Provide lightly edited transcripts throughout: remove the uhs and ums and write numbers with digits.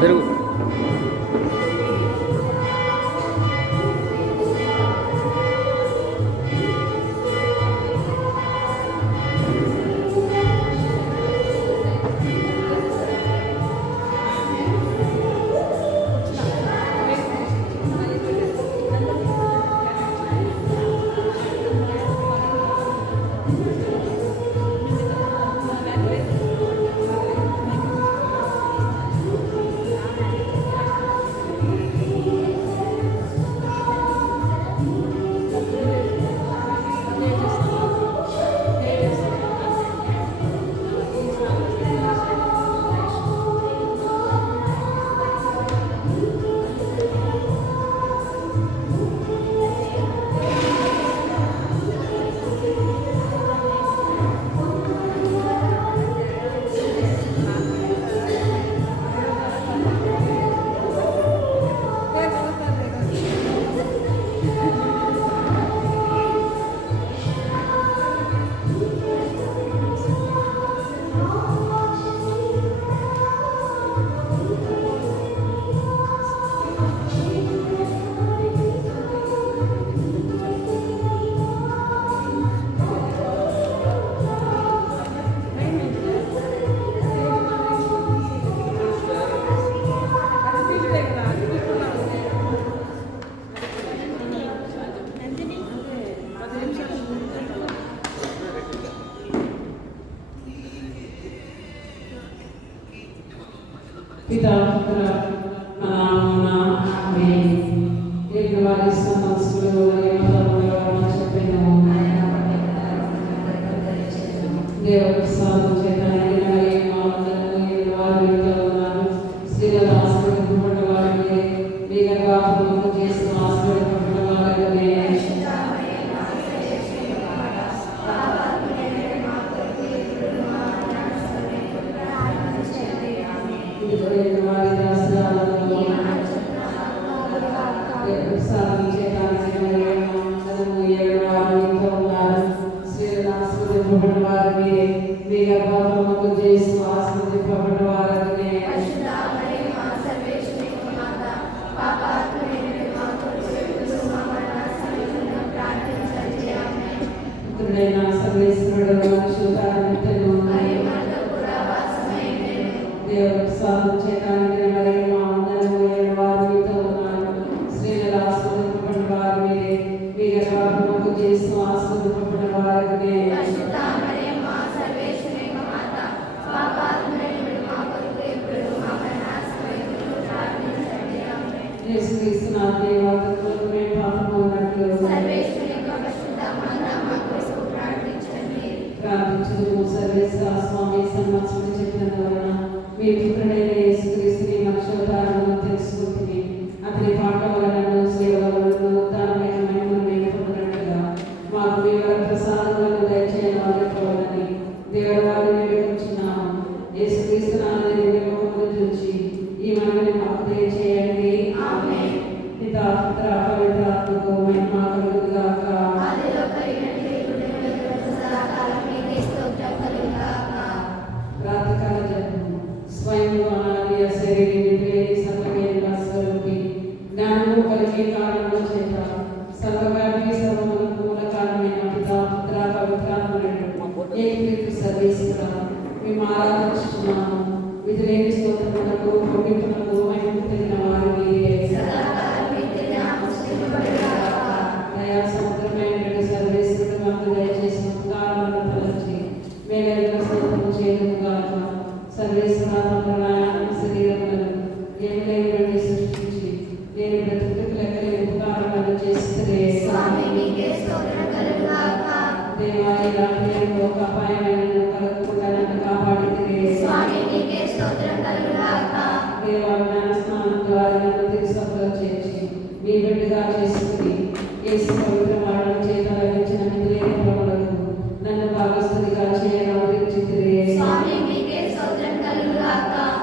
జరుగు. పితా పుత్ర వారి సమస్యలు చెప్పాను దేవప్రసాదం చేత స్త్రీల ఆశ్రయింపబడిన వారికి మీ గర్భాపములకు చేసిన ఆశ్రయింపబడిన వారికి Swami, we get so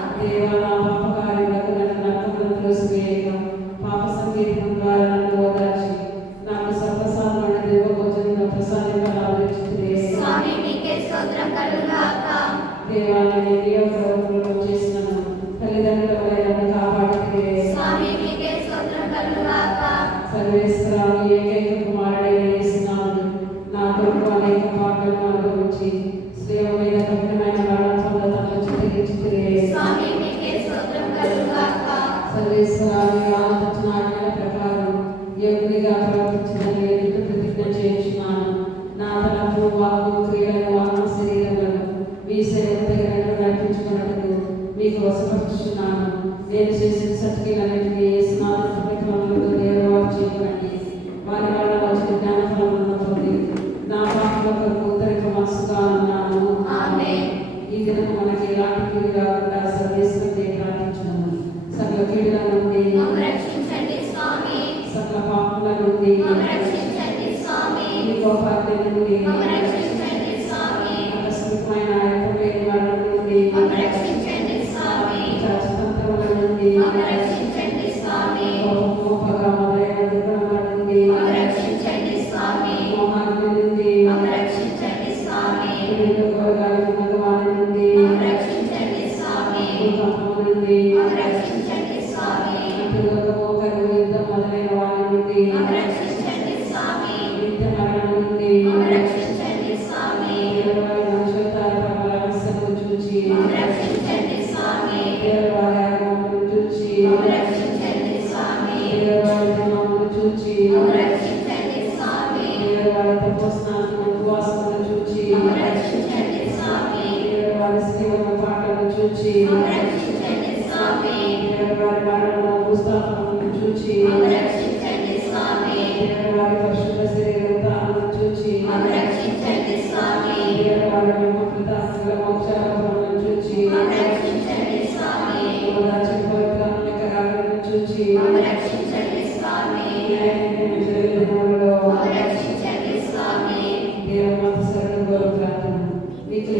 నీకు వశపరుచున్నాను. నేను చేసిన సత్క్రియలన్నిటినీ స్నాన ప్రతిఫలములతో దేవవారు చేయకండి. వారి వల్ల వచ్చిన జ్ఞానఫలములను పొంది నా పాపల కొరకు ఉత్తరిక మనసుగా ఉన్నాను. ఈ దినం మనకి ఎలాంటి కీడు కాకుండా సర్వేశ్వరుడే ప్రార్థించున్నాము. సకల కీడుల నుండి సకల పాపముల నుండి మీ కోపాగ్ని నుండి ఆకస్మికమైన ఎప్పుడైన మరణం నుండి చాచతంత్రముల నుండి కోపగా మొదలైన దుర్గుణముల నుండి మోహాగ్ని నుండి గాలి ఉన్నగవాని నుండి భూకంపము నుండి అంటురోగము కరువు యుద్ధం మొదలైన వారి నుండి నిత్య మరణం నుండి దేవవారి నక్షత్రాల ప్రబల రహస్యము చూచి దేవవారి ఆగమమును చూచి దేవవారి దినమును చూచి దేవవారి తపోస్నానము ఉపవాసమును చూచి దేవవారి సేవల పాటలను చూచి దేవవారి మరణము భూస్థాపనను చూచి దేవవారి పరిశుద్ధ శరీరమును చూచి దేవవారి విముక్తాత్మల మోక్షాలను చూచి చూచి దేవమాత శరణు గౌరవ ప్రార్థన మీకు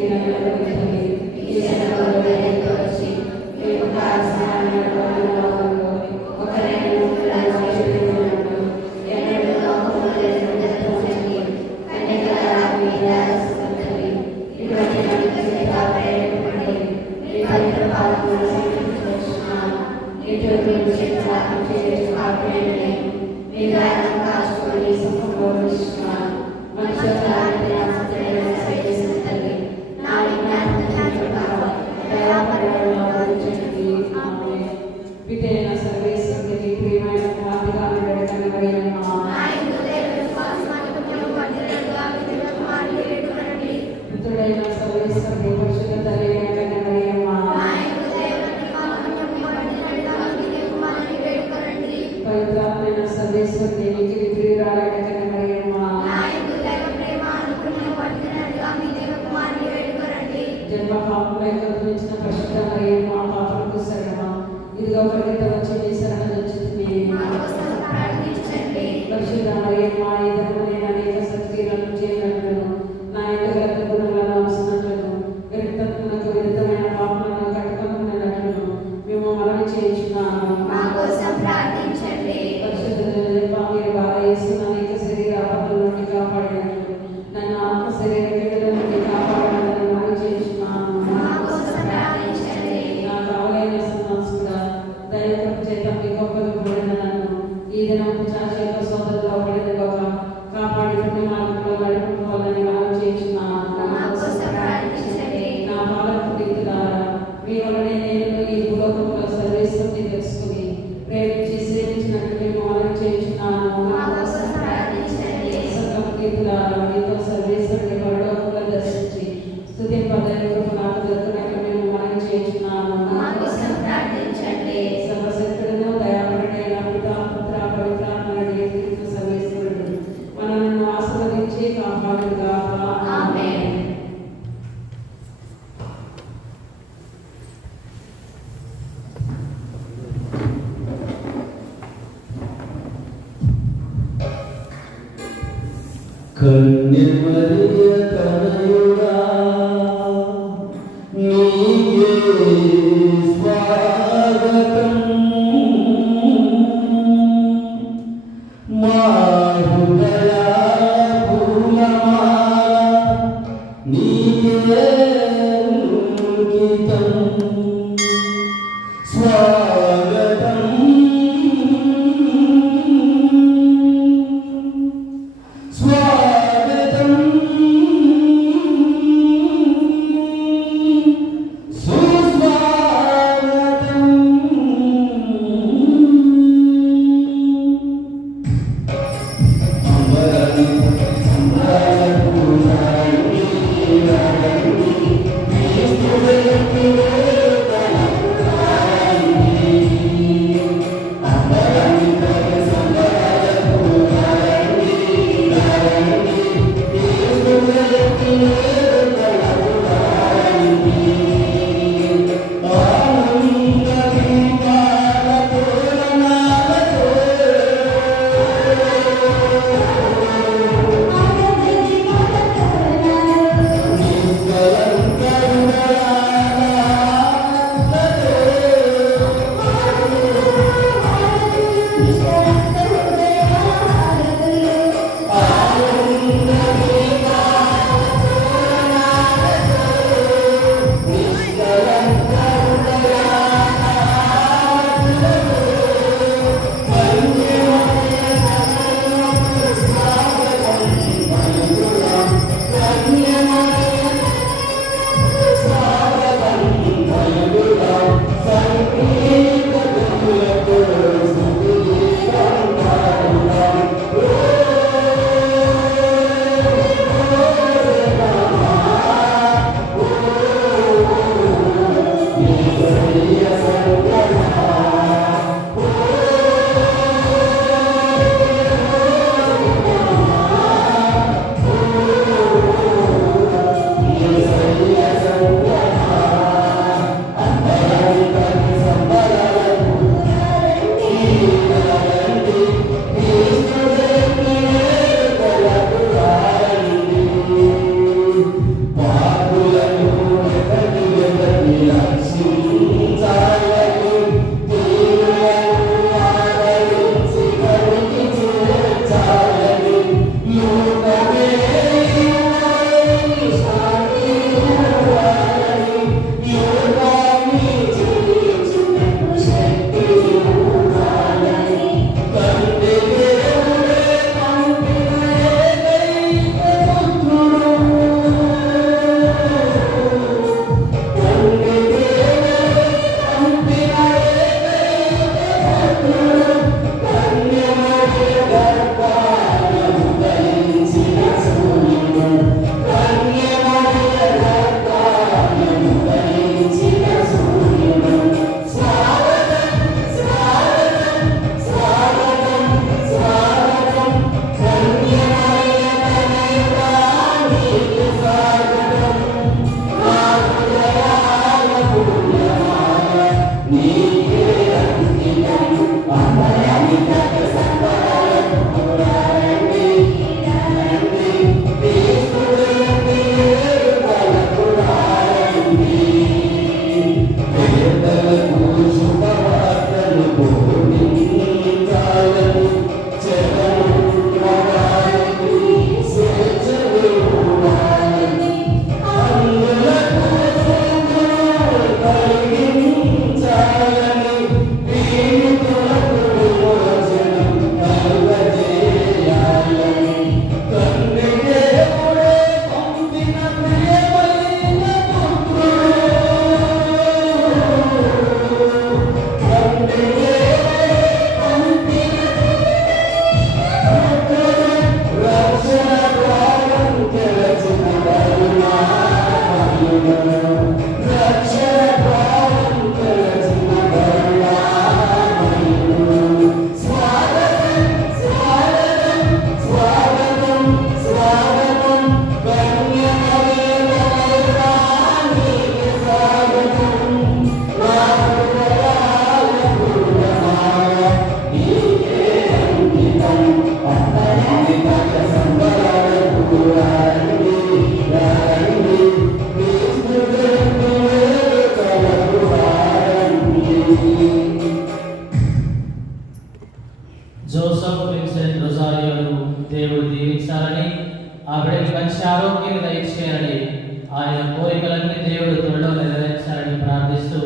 పితైన సర్వేశ్వరునికి ప్రియమైన కుమార్తెగాను వేడుకని మరియమ్మ పుత్రుడైన సర్వేశ్వరుని పరిశుద్ధ తల్లి కన్య మరియమ్మ పవిత్రాత్మైన సర్వేశ్వరుని మిగిలి ప్రియురాలైన కన్య మరియమ్మ జన్మ పాపముల గురించిన పరిశుద్ధ మరియమ్మ పాపలకు శరణమ ఇదిగో పరిగెత్త వచ్చి మీ శరణ వచ్చుతుంది. పరిశుద్ధ మరియమ్మ ఈ దినము నేను అనేక సత్క్రియలను చేయగలను. నా ఎదుగల గుణములను అవసరములను విరక్తములకు విరుద్ధమైన పాపములను కట్టుకొనున్నట్లు మేము మనవి చేయించున్నాను. పరిశుద్ధ మీరు బాగా చేస్తున్న అనేక శరీర ఆపదల నుండి కాపాడినట్లు నన్ను ఆత్మ శరీర కీడుల నుండి కాపాడాలని మనవి చేయించున్నాను. నా కావలైన సంస్కృత దైవకృప చేత మీ గొప్పగా పడిన నన్ను ఈ దినం చాచేత సోదరులో పడిన గొప్ప కాపాడి పుణ్య మార్గంలో గడుపుకోవాలని మనం చేస్తున్నాను. నా పాలకు ప్రీతులారా మీ వలనే నేను ఈ భూలోకంలో సర్వేశ్వరుని తెలుసుకుని ప్రేమించి సేవించినట్టు మేము మనం చేస్తున్నాను. సకల ప్రీతులారా మీతో సర్వేశ్వరుని పరలోకంలో దర్శించి స్తుతింపదైన నాకు దొరికినట్లు మేము మనం చేస్తున్నాను. సర్వశక్తులను దయాపరుడైన పితా పుత్ర పవిత్రాత్మల సర్వేశ్వరుడు మనల్ని ఆశీర్వదించి కాపాడుగా. ఆమేన్. కన్యమరియ తనయుడా నీకే స్వాగతం మా హృదయ పూలమాల నీకే అంకితం స్వాగతం స్వాగతం జోసఫ్ విన్సెంట్ రొజారియోను దేవుడు దీవించాలని, ఆ బిడ్డకి మంచి ఆరోగ్యం దయచేయాలని, ఆయన కోరికలన్నీ దేవుడు త్వరలో నెరవేర్చాలని ప్రార్థిస్తూ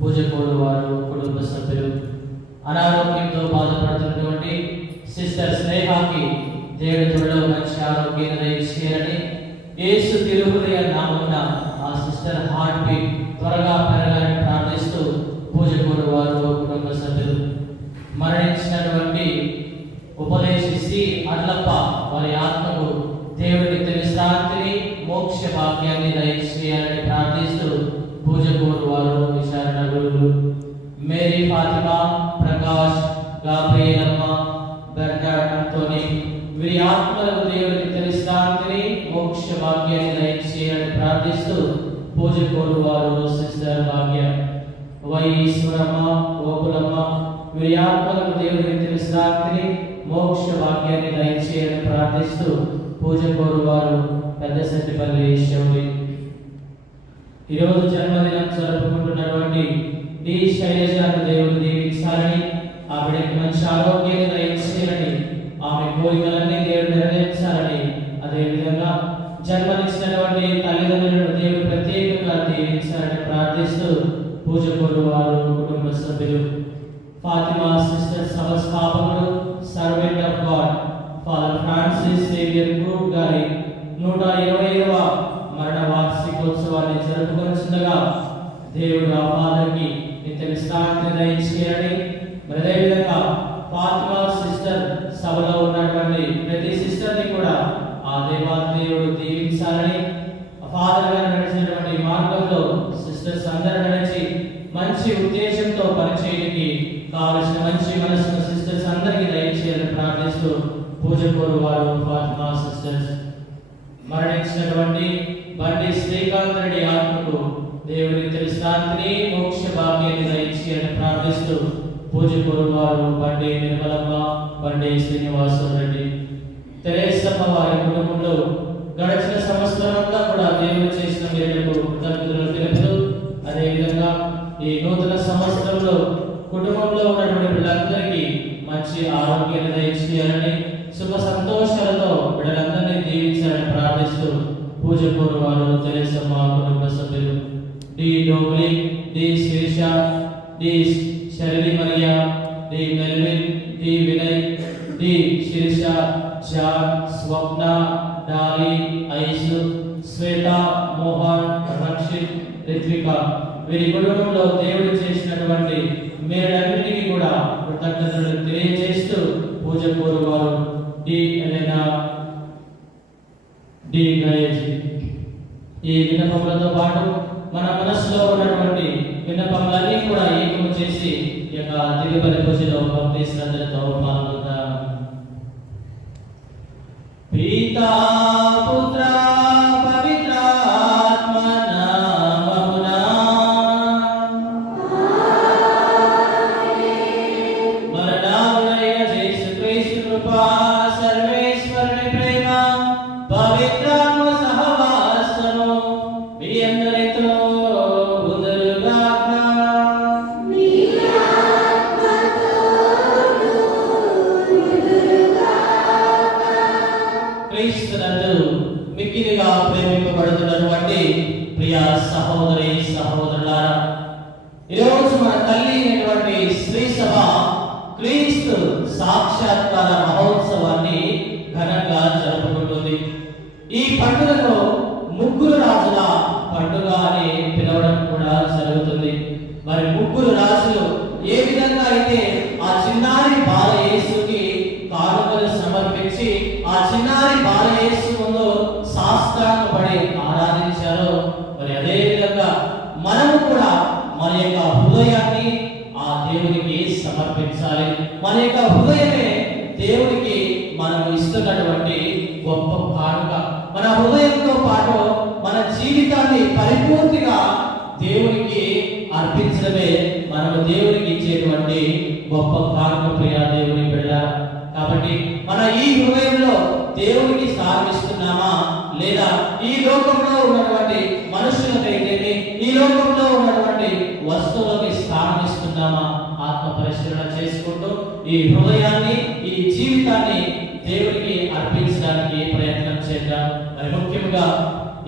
పూజకోడు వారు కుటుంబ సభ్యులు, అనారోగ్యంతో బాధపడుతున్నటువంటి సిస్టర్ స్నేహాకి దేవుడు త్వరలో మంచి ఆరోగ్యం దయచేయాలని, యేసు తిరుహృదయ నామమున ఆ సిస్టర్ హార్ట్ బీట్ త్వరగా పెరగాలని ప్రార్థిస్తూ పూజకోడు వారు కుటుంబ సభ్యులు, మరణించినటువంటి ఉపదేశి సి అడ్లప్ప వారి ఆత్మకు దేవుడి నిత్య విశ్రాంతిని మోక్ష భాగ్యాన్ని దయచేయాలని ప్రార్థిస్తూ పూజకోడు వారు విచారణ గురువులు మేరీ ఫాతిమా, ప్రకాష్, గాబ్రియలమ్మ, బెర్నార్డ్ అంటోని వీరి ఆత్మలకు దేవుడి నిత్య విశ్రాంతిని మోక్ష భాగ్యాన్ని దయచేయాలని ప్రార్థిస్తూ పూజకోడు వారు సిస్టర్ భాగ్యం, వైశ్వరమ్మ, గోకులమ్మ వీరి ఆత్మలకు దేవుడి నిత్య విశ్రాంతిని మోక్ష భాగ్యాన్ని దయచేయాలని ప్రార్థిస్తూ పూజకోరు వారు పెద్దశెట్టిపల్లి శౌరి. ఈరోజు జన్మదినం జరుపుకుంటున్నటువంటి డి శైలజాను దేవుడు దీవించాలని, ఆవిడకి మంచి ఆరోగ్యాన్ని దయచేయాలని, ఆమె కోరికలన్నీ దేవుడు నెరవేర్చాలని, అదేవిధంగా జన్మనిచ్చినటువంటి తల్లిదండ్రులను దేవుడు ప్రత్యేకంగా దీవించాలని ప్రార్థిస్తూ పూజకోరు వారు కుటుంబ సభ్యులు, ఫాతిమా సిస్టర్ సంస్థాపకుడు servant of God father Francis Xavier గ్రూప్ గారి 125వ మరణ వార్షికోత్సవాన్ని జరుపుకొనుచుండగా దేవుడు ఆ ఫాదర్కి నిత్య విశ్రాంతిని దయచేయాలని, అదేవిధంగా ఫాతిమా సిస్టర్ సభలో ఉన్నటువంటి ప్రతి సిస్టర్ని కూడా ఆ దేవాదేవుడు దీవించాలని, ఫాదర్ గారు నడిచినటువంటి మార్గంలో సిస్టర్స్ అందరూ నడిచి మంచి ఉద్దేశంతో పనిచేయడానికి కావలసిన మంచి మనసును సిస్టర్స్ అందరికీ దయచేయాలని ప్రార్థిస్తూ పూజ కోరు వారు ఫాతిమా సిస్టర్స్. మరణించినటువంటి బండి శ్రీకాంత్ రెడ్డి ఆత్మకు దేవుని విశ్రాంతిని మోక్ష భాగ్యాన్ని దయచేయాలని ప్రార్థిస్తూ పూజ కోరు వారు బండి నిర్మలమ్మ, బండి శ్రీనివాసరావు రెడ్డి. తెరేసమ్మ వారి కుటుంబంలో గడిచిన సంవత్సరం అంతా కూడా దేవుడు చేసిన మేలుకు కృతజ్ఞతలు తెలుపుతూ, అదేవిధంగా ఈ నూతన సంవత్సరంలో కుటుంబంలో ఉన్నటువంటి వీళ్ళందరికీ మంచి ఆరోగ్యాన్ని దయచేయాలని, సుఖ సంతోషాలతో వీళ్ళందరినీ దీవించాలని ప్రార్థిస్తూ పూజ కోరు వారు తెరేసమ్మ కుటుంబ సభ్యులు D Dobly, D Sheersha, D Shaili Maria, D Melvin, D Vinay, D Sheersha, John, Swapna, Dolly, ఐసు, శ్వేత, మోహన్, రక్షిత్, రిత్విక వీరి కుటుంబంలో దేవుడు చేసినటువంటి మేలన్నిటికీ కూడా కృతజ్ఞతలు తెలియజేస్తూ పూజ కోరు వారు డి ఎలెనా, డి గయజ్. ఈ విన్నపములతో పాటు మన మనసులో ఉన్నటువంటి విన్నపములన్నీ కూడా ఏకము చేసి ఈ యొక్క దివ్యబలి పూజలో భక్తి శ్రద్ధలతో పాల్గొందాం. పితా పుత్ర పవిత్ర ఆత్మ నామమునా మరణాలయ యేసుక్రీస్తు కృపా సర్వేశ్వరుని ప్రేమ పవిత్రాత్మ సహవాసము మీ అందరితో ఉండుగాక. క్రీస్తునందు మిక్కిలిగా ప్రేమింపబడుతున్నటువంటి ప్రియ సహోదరి సహోదరులారా, ఈరోజు మన తల్లి అయినటువంటి శ్రీ సభ క్రీస్తు సాక్షాత్కార మహోత్సవాన్ని ఘనంగా జరుపుకుంటుంది. ఈ పండుగలో ముగ్గురు రాజుల పండుగ అని పిలవడం కూడా జరుగుతుంది. మరి ముగ్గురు రాజులు ఏ విధంగా అయితే ఆ చిన్నారి బాల యేసుకి కానుకలు సమర్పించి ఆ చిన్నారి బాల యేసు ముందు సాష్టాంగపడి ఆరాధించారో, మరి అదే విధంగా మనము కూడా మన యొక్క హృదయాన్ని ఆ దేవునికి సమర్పించాలి. మన యొక్క హృదయమే దేవునికి మనం ఇస్తున్నటువంటి గొప్ప కానుక. మన హృదయంతో పాటు మన జీవితాన్ని పరిపూర్తిగా దేవునికి అర్పించడమే మనము దేవునికి ఇచ్చేటువంటి గొప్ప కానుక ప్రియ దేవుని బిడ్డ. కాబట్టి మన ఈ హృదయంలో దేవునికి స్థానిస్తున్నామా, లేదా ఈ లోకంలో ఉన్నటువంటి మనుషులకైతేనే ఈ లోకంలో ఉన్నటువంటి వస్తువులకి స్థానిస్తున్నామా? ఆత్మ పరిశీలన చేసుకుంటూ ఈ హృదయాన్ని ఈ జీవితాన్ని దేవునికి అర్పించడానికి ప్రయత్నం చేద్దాం. మరి ముఖ్యంగా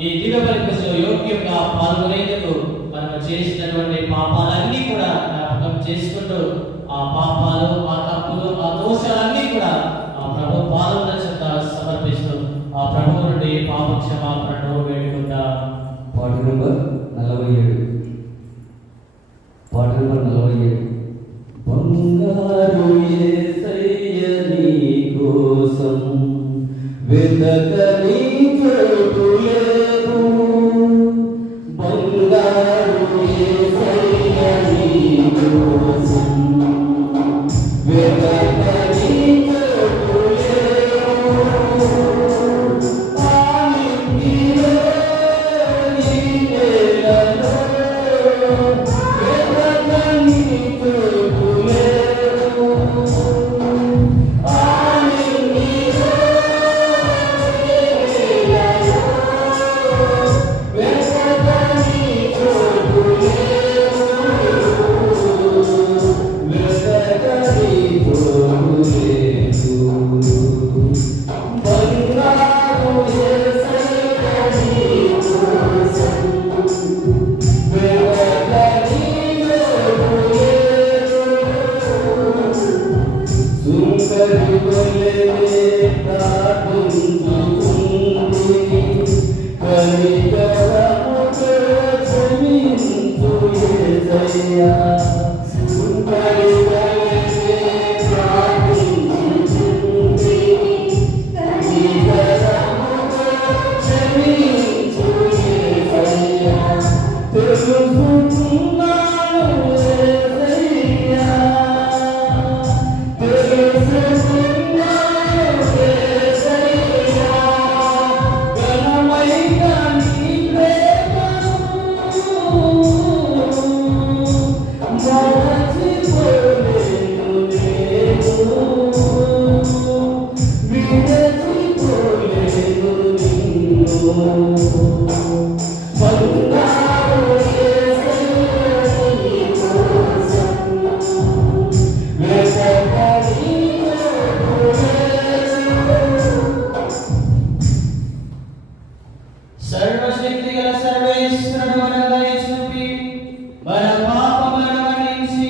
ఈ దివ్యబలి పూజలో యోగ్యంగా పాల్గొనేందుకు మనం చేసినటువంటి పాపాలన్నీ కూడా జ్ఞాపకం చేసుకుంటూ ఆ పాపాలు, ఆ తప్పులు, ఆ దోషాలన్నీ కూడా ఆ ప్రభు పాదముల చెంత సమర్పిస్తూ ఆ ప్రభు నుండి పాప క్షమాపణను వేడుకుంటా. పాట నెంబర్ 47. పాట నెంబర్ 47. బంగారు యేసయ్య నీ కోసం వెతకని చోటు లేదు. బంగారు యేసయ్య నీ కోసం వెతకని చోటు లేదు. ఆనింటిలో నీ వేళలో వెతకని చోటు లేదు. ఆనింటిలో నీ వేళలో వెతకని చోటు లేదు. వెతకని చోటు లేదు. బంగారు యేసయ్య నీ కోసం వెతకని చోటు లేదు. సుందరి వలెనే ప్రార్థించుకుంది, కనికరముతో క్షమించు యేసయ్య. సుందరి వలెనే ప్రార్థించుకుంది, కనికరముతో క్షమించు యేసయ్య. తెలుసుకున్నాను సర్వశక్తి గల సర్వేశ్వరుడు మన దయ చూపి మన పాపములను మన్నించి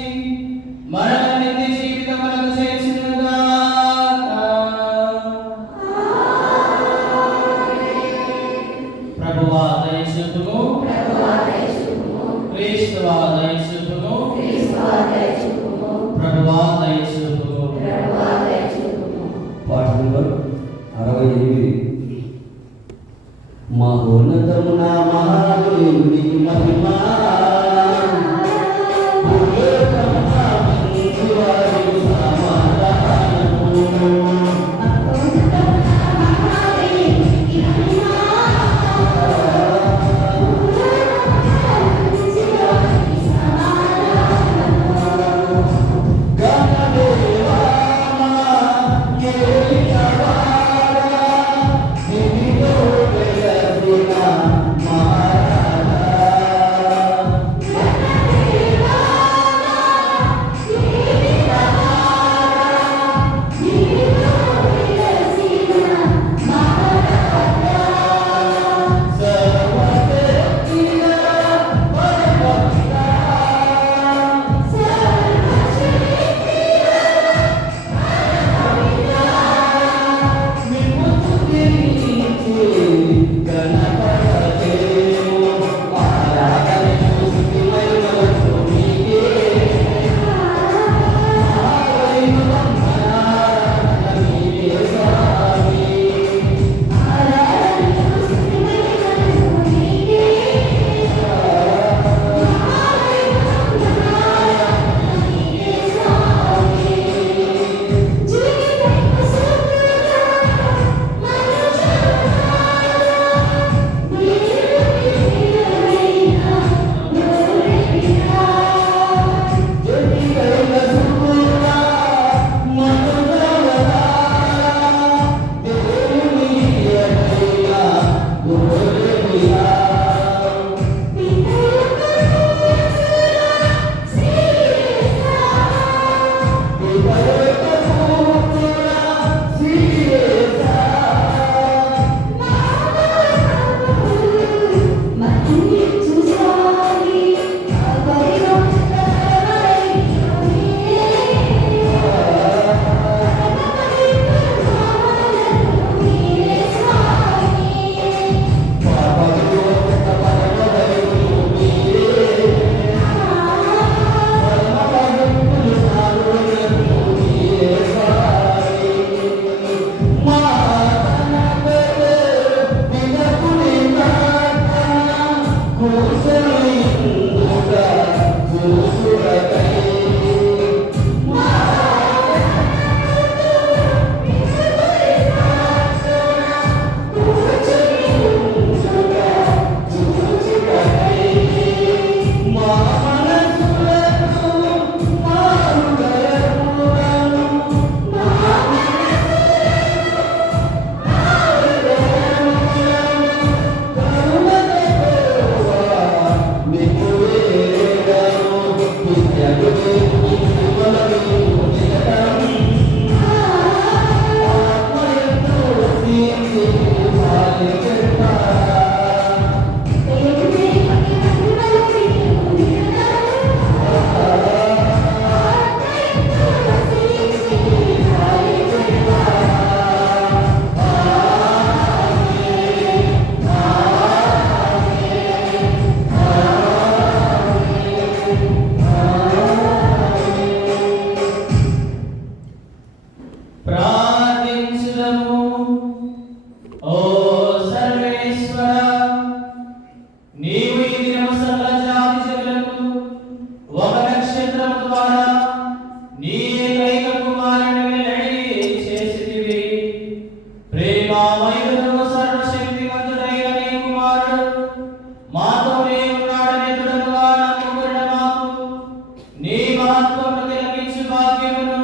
మహత్వమును తిలకించు భాగ్యమును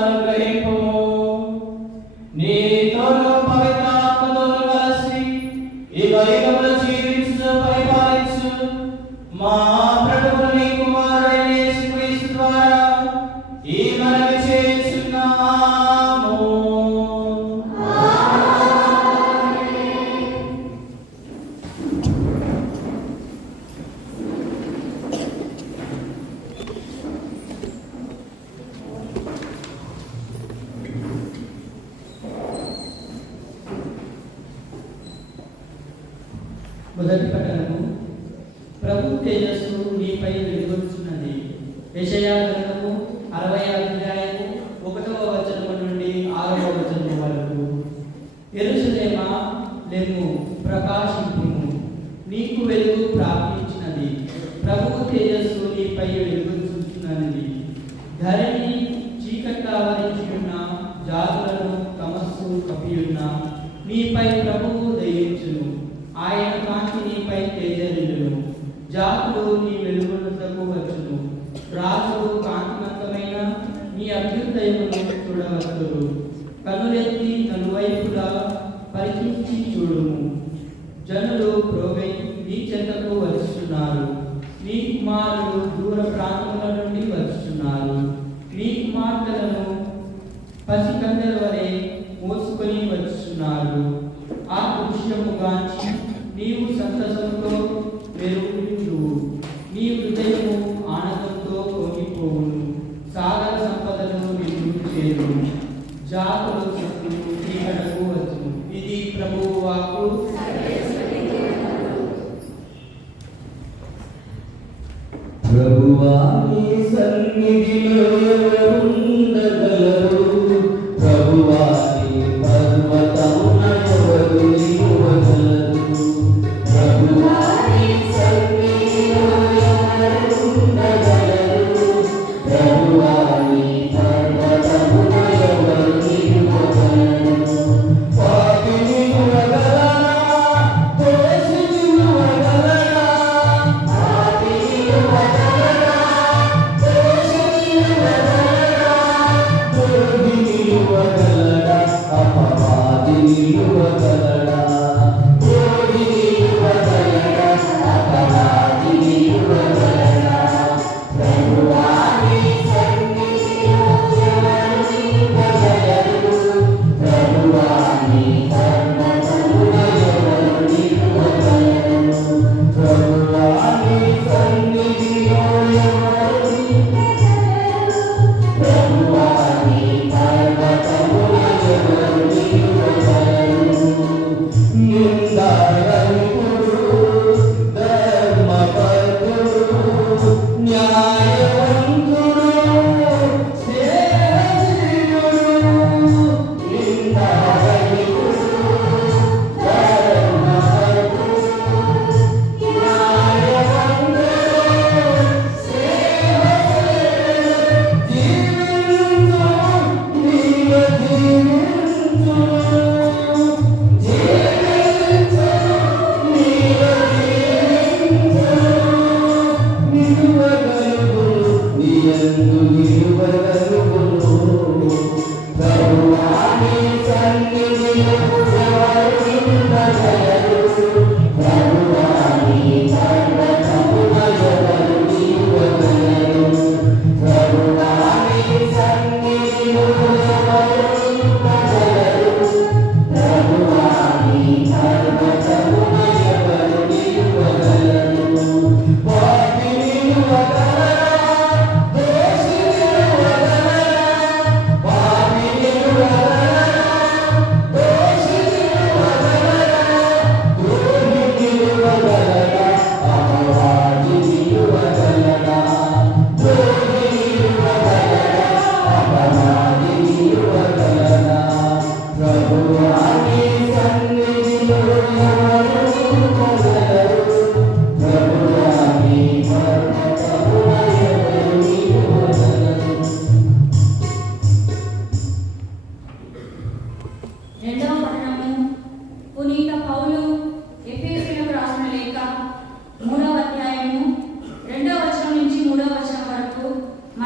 అనుగ్రహింపు. నీతోను పవిత్ర ఆత్మతోను కలిసి ఈ వైగములు జీవించు పరిపాలించు మా ప్రభువు నీ కుమారుడైన యేసుక్రీస్తు ద్వారా ఈ మనవి చేయుచున్నాము. మొదటి పట్టణము. ప్రభు తేజస్సు నీపై వెలుగొచ్చున్నది. యెషయా గ్రంథము 60వ అధ్యాయము 1వ వచనము నుండి 6వ వచనము వరకు. యెరూషలేమా లెమ్ము, ప్రకాశింపుము, నీకు వెలుగు ప్రాప్తించినది. ప్రభువు తేజస్సు నీపై వెలుగొచ్చుచున్నది. ధరణి చీకటి ఆవరించి ఉన్న, జాతులను తమస్సు కప్పియున్న నీపై ప్రభువు దయించును. ఆయన కాంతి నీపై తేజరిల్లును. జాతులు నీ వెలుగునకు వచ్చును. రాజులు కాంతివంతమైన నీ అభ్యుదయమును చూడవచ్చును. కనులెత్తి నలువైపులా పరికించి చూడుము. జనులు ప్రోగై నీ చెంతకు వచ్చున్నారు. నీ కుమారులు దూర ప్రాంతముల నుండి వచ్చున్నారు. నీ కుమార్తెలను పసికందెల వలె మోసుకొని వచ్చున్నారు. ఆ దృశ్యముగాంచి నీవు సంతసంతో మెరుగుదువు. నీ హృదయము ఆనందంతో పొంగిపోవును. సాగర సంపదలు నిన్ను చేరును. జాతులు శక్తులు చీకటకు వచ్చును. ఇది ప్రభువు వాక్కు. ప్రభువా నీ సన్నిధిలో ఉండగలరు. ప్రభువా నీ పర్వతమున ఎవరు నిలువగలరు. ప్రభువా నీ సన్నిధిలో ఎవరు ఉండగలరు. ప్రభువా నీ పర్వతమున ఎవరు నిలువగలరు. పాపి నిలువగలరా? దోషి నిలువగలరా? పాపి నిలువగలరా? దోషి నిలువగలరా? ద్రోహి నిలువగలరా? అపవాది నిలువగలరా? ద్రోహి నిలువగలరా? అపవాది నిలువగలరా? ప్రభువా నీ సన్నిధిలో ఎవరు నిలువగలరు. ప్రభువా నీ పర్వతమున ఎవరు నిలువగలరు. ప్రభువా నీ సన్నిధిలో ఎవరు నిలువగలరు. ప్రభువా నీ పర్వతమున ఎవరు నిలువగలరు. నిందారహితుడు, ధర్మపరుడు, న్యాయవంతుడు, సేవశీలుడు. నిందారహితుడు, ధర్మపరుడు, న్యాయవంతుడు, సేవశీలుడు. జీవించు, నీవు జీవించు. జీవించు, నీవు జీవించు. నిలువగలుగును, నీయందు నిలువగలుగును. ప్రభువా నీ సన్నిధిలో ఎవరు ఉండగలరు. ప్రభువా నీ పర్వతమున ఎవరు నిలువగలరు. ప్రభువా నీ సన్నిధిలో ఎవరు ఉండగలరు. ప్రభువా నీ పర్వతమున ఎవరు నిలువగలరు. పాపి నిలువగలరా? దోషి నిలువగలరా?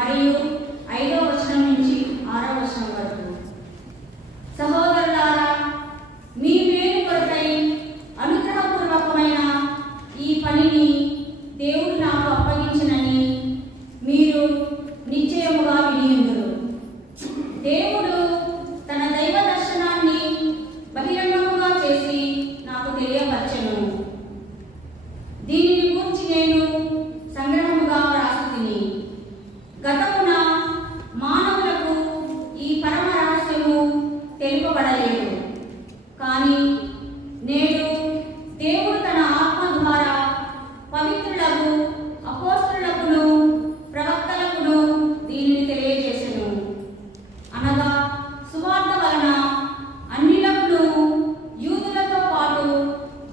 మరియు 5వ వచనం నుంచి 6వ వచనం వరకు. సహోదరులారా, మీ మేలు కొరకై అనుగ్రహపూర్వకమైన ఈ పనిని దేవుడు నాకు అప్పగించినని మీరు నిశ్చయముగా వినియుందురు. దేవుడు తన దైవ దర్శనాన్ని బహిరంగముగా చేసి నాకు తెలియపరచెను. దీనిని గురించి నేను సంగ్రహముగా వ్రాసితిని. గతమున మానవులకు ఈ పరమ రహస్యము తెలుపబడలేదు, కానీ నేడు దేవుడు తన ఆత్మ ద్వారా పవిత్రులకు, అపోస్తలులకును, ప్రవక్తలకును దీనిని తెలియజేసెను. అనగా సువార్త వలన అన్యులకును యూదులతో పాటు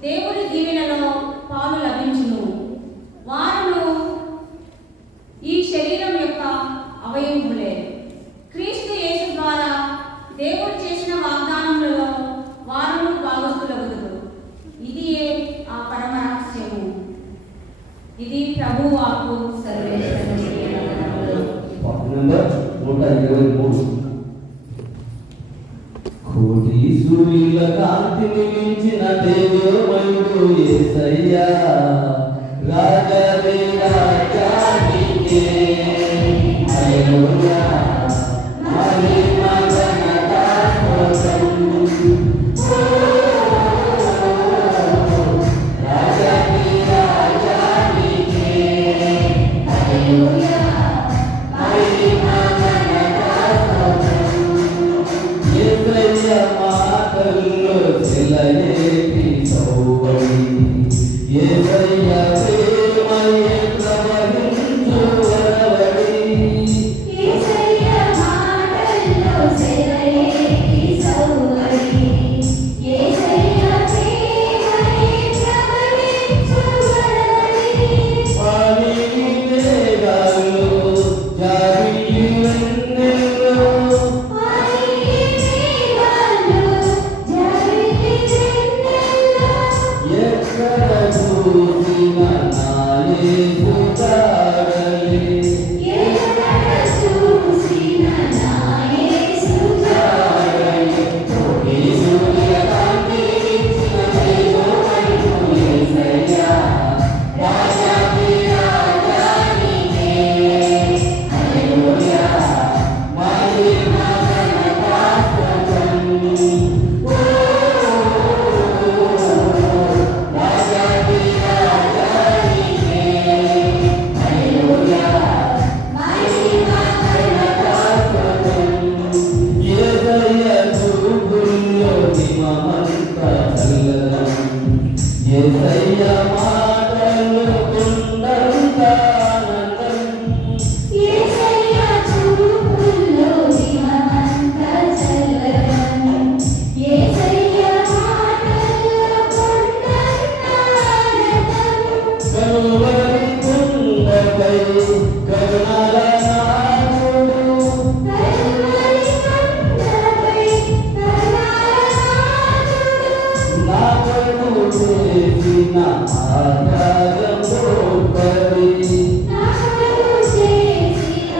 దేవుని దీవెనలో పాలు లభించును. వారును ఈ శరీరం యొక్క అవయవములే. క్రీస్తు యేసు ద్వారా దేవుడు చేసిన వాగ్దానములలో వారును భాగస్థులగుదురు. ఇదియే ఆ పరమ రహస్యము. ఇది ప్రభు వాక్కు. సర్వేశ్వరునికి వందనములు. నంబర్ 123. కోటి సూర్యుల కాంతిని మించిన తేజోమయుడు యేసయ్యా, రాజవే రాజానికే హల్లెలూయా, మహిమ ఘనత స్తోత్రం. రాజవే రాజానికే హల్లెలూయా, మహిమ ఘనత స్తోత్రం. యేసయ్య మాటల్లో సెలయేటి సౌవడి, యేసయ్య ప్రేమయే ప్రవహించు వరవడి. యేసయ్య మాటల్లో సెలయేటి సౌవడి, యేసయ్య ప్రేమయే ప్రవహించు వరవడి. పాలిని మేఘాలు జాబిలి వెన్నెల్లో, ఎక్కడ చూసినా నా యేసు జాడలి. కోటి సూర్యుల కాంతిని మించిన తేజోమయుడు యేసయ్యా, రాజాది రాజానికే హల్లెలూయా, మహిమ ఘనత స్తోత్రం. రాజాది రాజానికే హల్లెలూయా, మహిమ ఘనత స్తోత్రం. యేసయ్య చూపుల్లో హిమమంతా చల్లదనం, యేసయ్య మాటలు కొండంత ఆనందం. యేసయ్య చూపుల్లో హిమమంత చల్లదనం, యేసయ్య మాటల్లో కొండంత ఆనందం. కరువరి కుండపై కరుణాల నాథుడు, కరువరి కొండపై కరుణానాథుడు, నా కొరకు చేసిన ఆధారం గొప్పది. నాకు చేసిన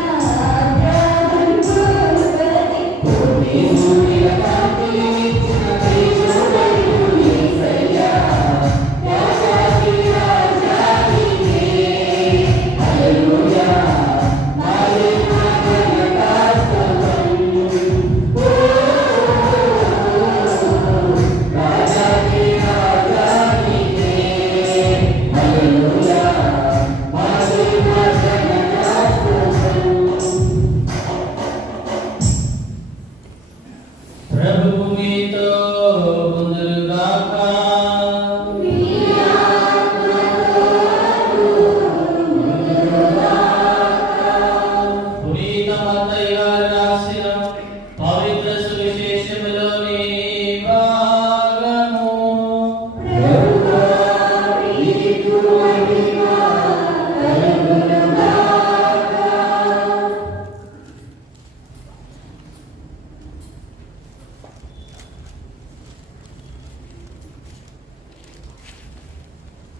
ఆగ్రహం గొప్పది. కోటి సూర్యుల కాంతిని మించిన తేజోమయుడు యేసయ్యా, రాజాది రాజానికే హల్లెలూయా, మహిమ ఘనత స్తోత్రం. రాజాది రాజానికే హల్లెలూయా, మహిమ ఘనత స్తోత్రం. ప్రభువు మీతో ఉందురుగాక. పునీత మత్తయి గారు రాసిన పవిత్ర సువిశేషములోని భాగము.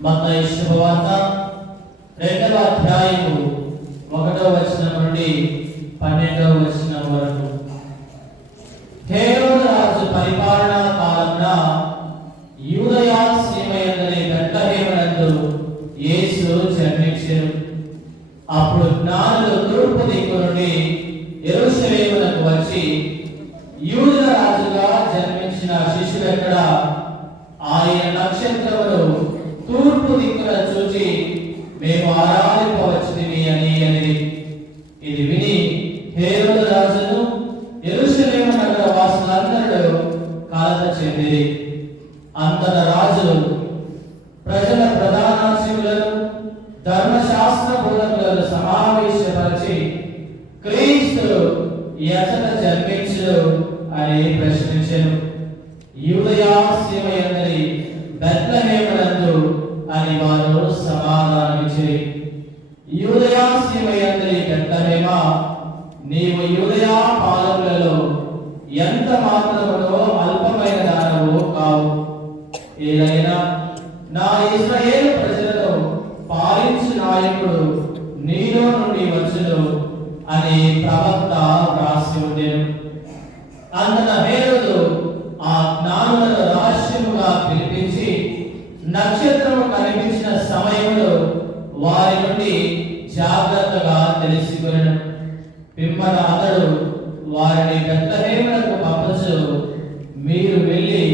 మత్తయి శుభవార్త 2వ అధ్యాయము 1వ వచనం నుండి ఇది విని హేరోదు రాజును యెరూషలేము నగర వాసులందరూ కలత చెందిరి. అంతట రాజు ప్రజల ప్రధానార్చకులను ధర్మశాస్త్ర బోధకులను సమావేశపరిచి క్రీస్తు ఎచట జన్మించును అని ప్రశ్నించెను. యూదయా సీమయందరి బెత్లెహేమునందు అని వారు సమాధానమిచ్చిరి. యూదయా సీమయందరి బెత్లెహేమా, నీవు యూదయా పాలకులలో ఎంత మాత్రమునో అల్పమైన దానవు కావు. ఏదైనా నా ఇశ్రాయేలు ప్రజలను పాలించు నాయకుడు నీలో నుండి వచ్చును అని ప్రవక్త వ్రాసి ఉండెను. అంతట హేరోదు ఆ జ్ఞానులను రహస్యముగా పిలిపించి నక్షత్రము కనిపించిన సమయంలో వారి నుండి జాగ్రత్తగా తెలుసుకొనెను. పిమ్మట అతడు వారిని బెత్లెహేమునకు పంపచు, మీరు వెళ్ళి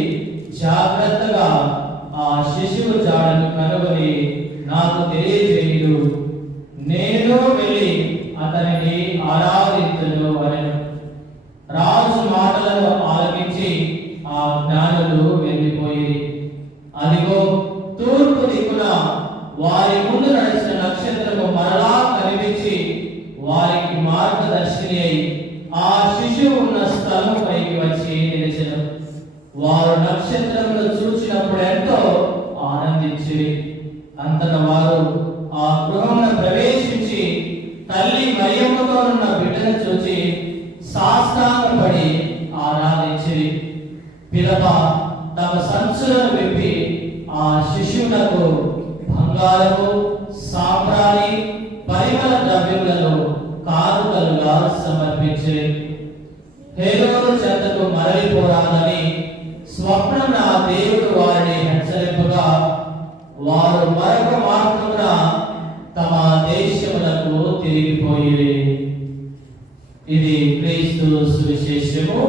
జాగ్రత్తగా ఆ శిశువు జాడను కనుగొని నాకు తెలియజేయుడు, నేను వెళ్ళి అతనిని ఆరాధింతును అనెను. రాజు మాటలను ఆలకించి ఆ జ్ఞానులు వెళ్ళిపోయి, అదిగో తూర్పు దిక్కున వారి ముందు నడిచిన నక్షత్రము మరలా కనిపించి వారికి మార్గదర్శిని అయి ఆ శిశువు ఉన్న స్థలం పైకి వచ్చి నిలిచెను. వారు నక్షత్రమును చూచినప్పుడు ఎంతో ఆనందించిరి. అంతట వారు ఆ గృహమున ప్రవేశించి తల్లి మరియమ్మతో ఉన్న బిడ్డను చూచి సాష్టాంగపడి ఆరాధించిరి. పిదప తమ సంచులను విప్పి ఆ శిశువునకు బంగారము, సాంబ్రాణి, పరిమళ ద్రవ్యములను కానుకలుగా సమర్పించిరి. హేరోదు చెంతకు మరలిపోరాదని స్వప్నమున దేవుడు వారిని హెచ్చరింపగా వారు మరొక మార్గమున తమ దేశములకు తిరిగిపోయిరి. ఇది క్రీస్తు సువిశేషము.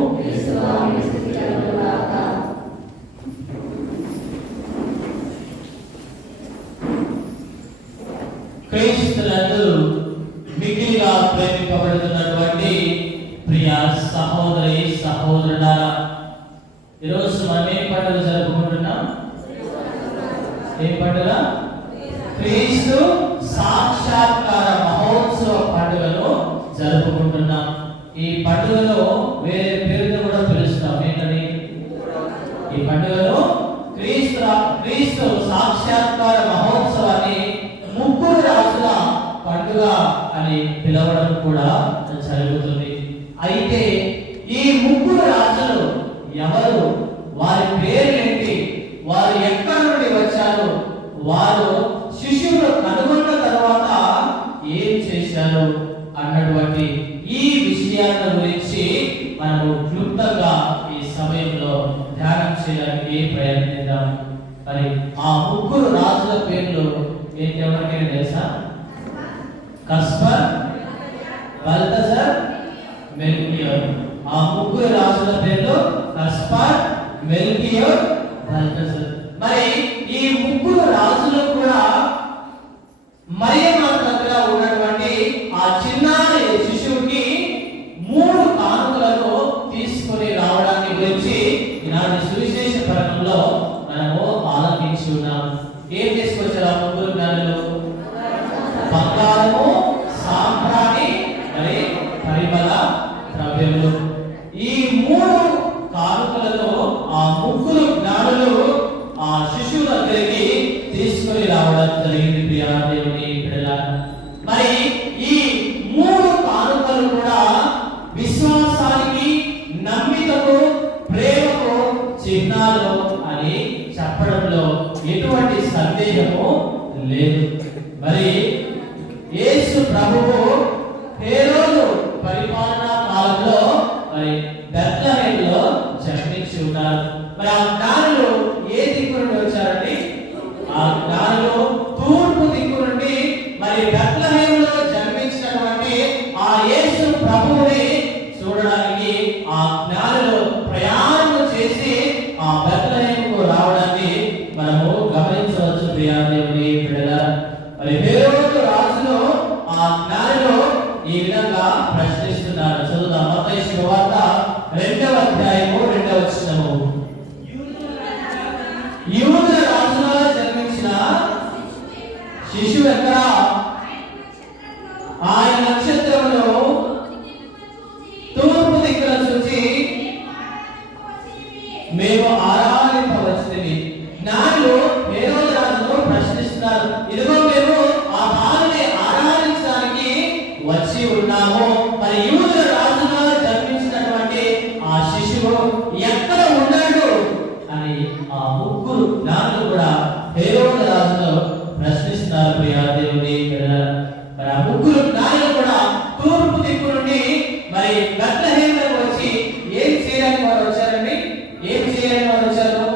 క్రీస్తునందు మిగిలిగా ప్రేమింపబడుతున్నటువంటి ప్రియ సహోదరి సహోదరులారా, ఈరోజు మనం ఏ పండుగ జరుపుకుంటున్నాం? ఏ పండుగ? క్రీస్తు సాక్షాత్కార మహోత్సవ పండుగను జరుపుకుంటున్నాం. ఈ పండుగలో వేరే పేరుతో కూడా పిలుస్తాం. ఏంటని? ఈ పండుగలో క్రీస్తు సాక్షాత్కార మహోత్సవాన్ని ముగ్గురు రాజుల పండుగ అని పిలవడం కూడా జరుగుతుంది. అయితే ఈ ముగ్గురు రాజులు ఎవరు, వారి పేర్లేంటి, వారు ఎక్కడి నుండి వచ్చారు, వారు శిశువును కనుగొన్న తర్వాత ఏం చేశారు అన్నటువంటి ఈ విషయాల గురించి మనము క్లుప్తంగా ఈ సమయంలో ధ్యానం చేయడానికి ప్రయత్నిద్దాం. మరి ఆ ముగ్గురు రాజుల పేర్లు ఏంటి ఎవరికైనా తెలుసా? కస్పర్, బల్తజర్, మెల్కియోర్. ఆ ముగ్గురు రాజుల పేర్లు కస్పర్, మెల్కియోర్, బల్తజర్. మరి ఈ ముగ్గురు రాజులు కూడా మరియమ్మ దగ్గర ఉన్నటువంటి ఆ చిన్నారి శిశువుకి 3 కానుకలను తీసుకొని రావడానికి గురించి ఈనాటి సువిశేష పఠనంలో మనము ఆలోచించి ఉన్నాం. ఏం తీసుకొచ్చారు ఆ ముగ్గురు జ్ఞానులు? బంగారము, సాంబ్రాణి, మరి పరిమళ ద్రవ్యములు. ఈ 3 కానుకలను ఆ ముగ్గురు జ్ఞానులు ఆ శిశువు దగ్గరికి తీసుకొని రావడం జరిగింది. ప్రియ దేవుని బిడ్డలారా, మరి ఈ 3 కానుకలు కూడా విశ్వాసానికి, నమ్మికకు, ప్రేమకు చిహ్నాలు అని చెప్పడంలో ఎటువంటి సందేహము లేదు. విధంగా ప్రశ్నిస్తున్నారు. చదువుదాం. మత్తయి సువార్త 2వ అధ్యాయము 2వ వచనము. యూదుల రాజుగా జన్మించిన శిశువు ఎక్కడ? ఆయన నక్షత్రమును తూర్పు దిక్కున చూచి మేము ఆరాధింపవచ్చితిమి. జ్ఞానులు హేరోదు రాజును ప్రశ్నిస్తున్నారు. ఇదిగో మేము ఆ బాలుని ఆరాధించడానికి వచ్చి ఉన్నాము. మరి యూదుల రాజుగా జన్మించినటువంటి ఆ శిశువు ఎక్కడ ఉన్నాడు అని ఆ ముగ్గురు జ్ఞానులు కూడా హేరోదు రాజును ప్రశ్నిస్తున్నారు. ప్రియా దేవుని బిడ్డలారా, మరి ఆ ముగ్గురు జ్ఞానులు కూడా తూర్పు దిక్కు నుండి మరి బెత్లెహేముకు వచ్చి ఏం చేయడానికి వారు వచ్చారండి? ఏం చేయడానికి వారు వచ్చారు?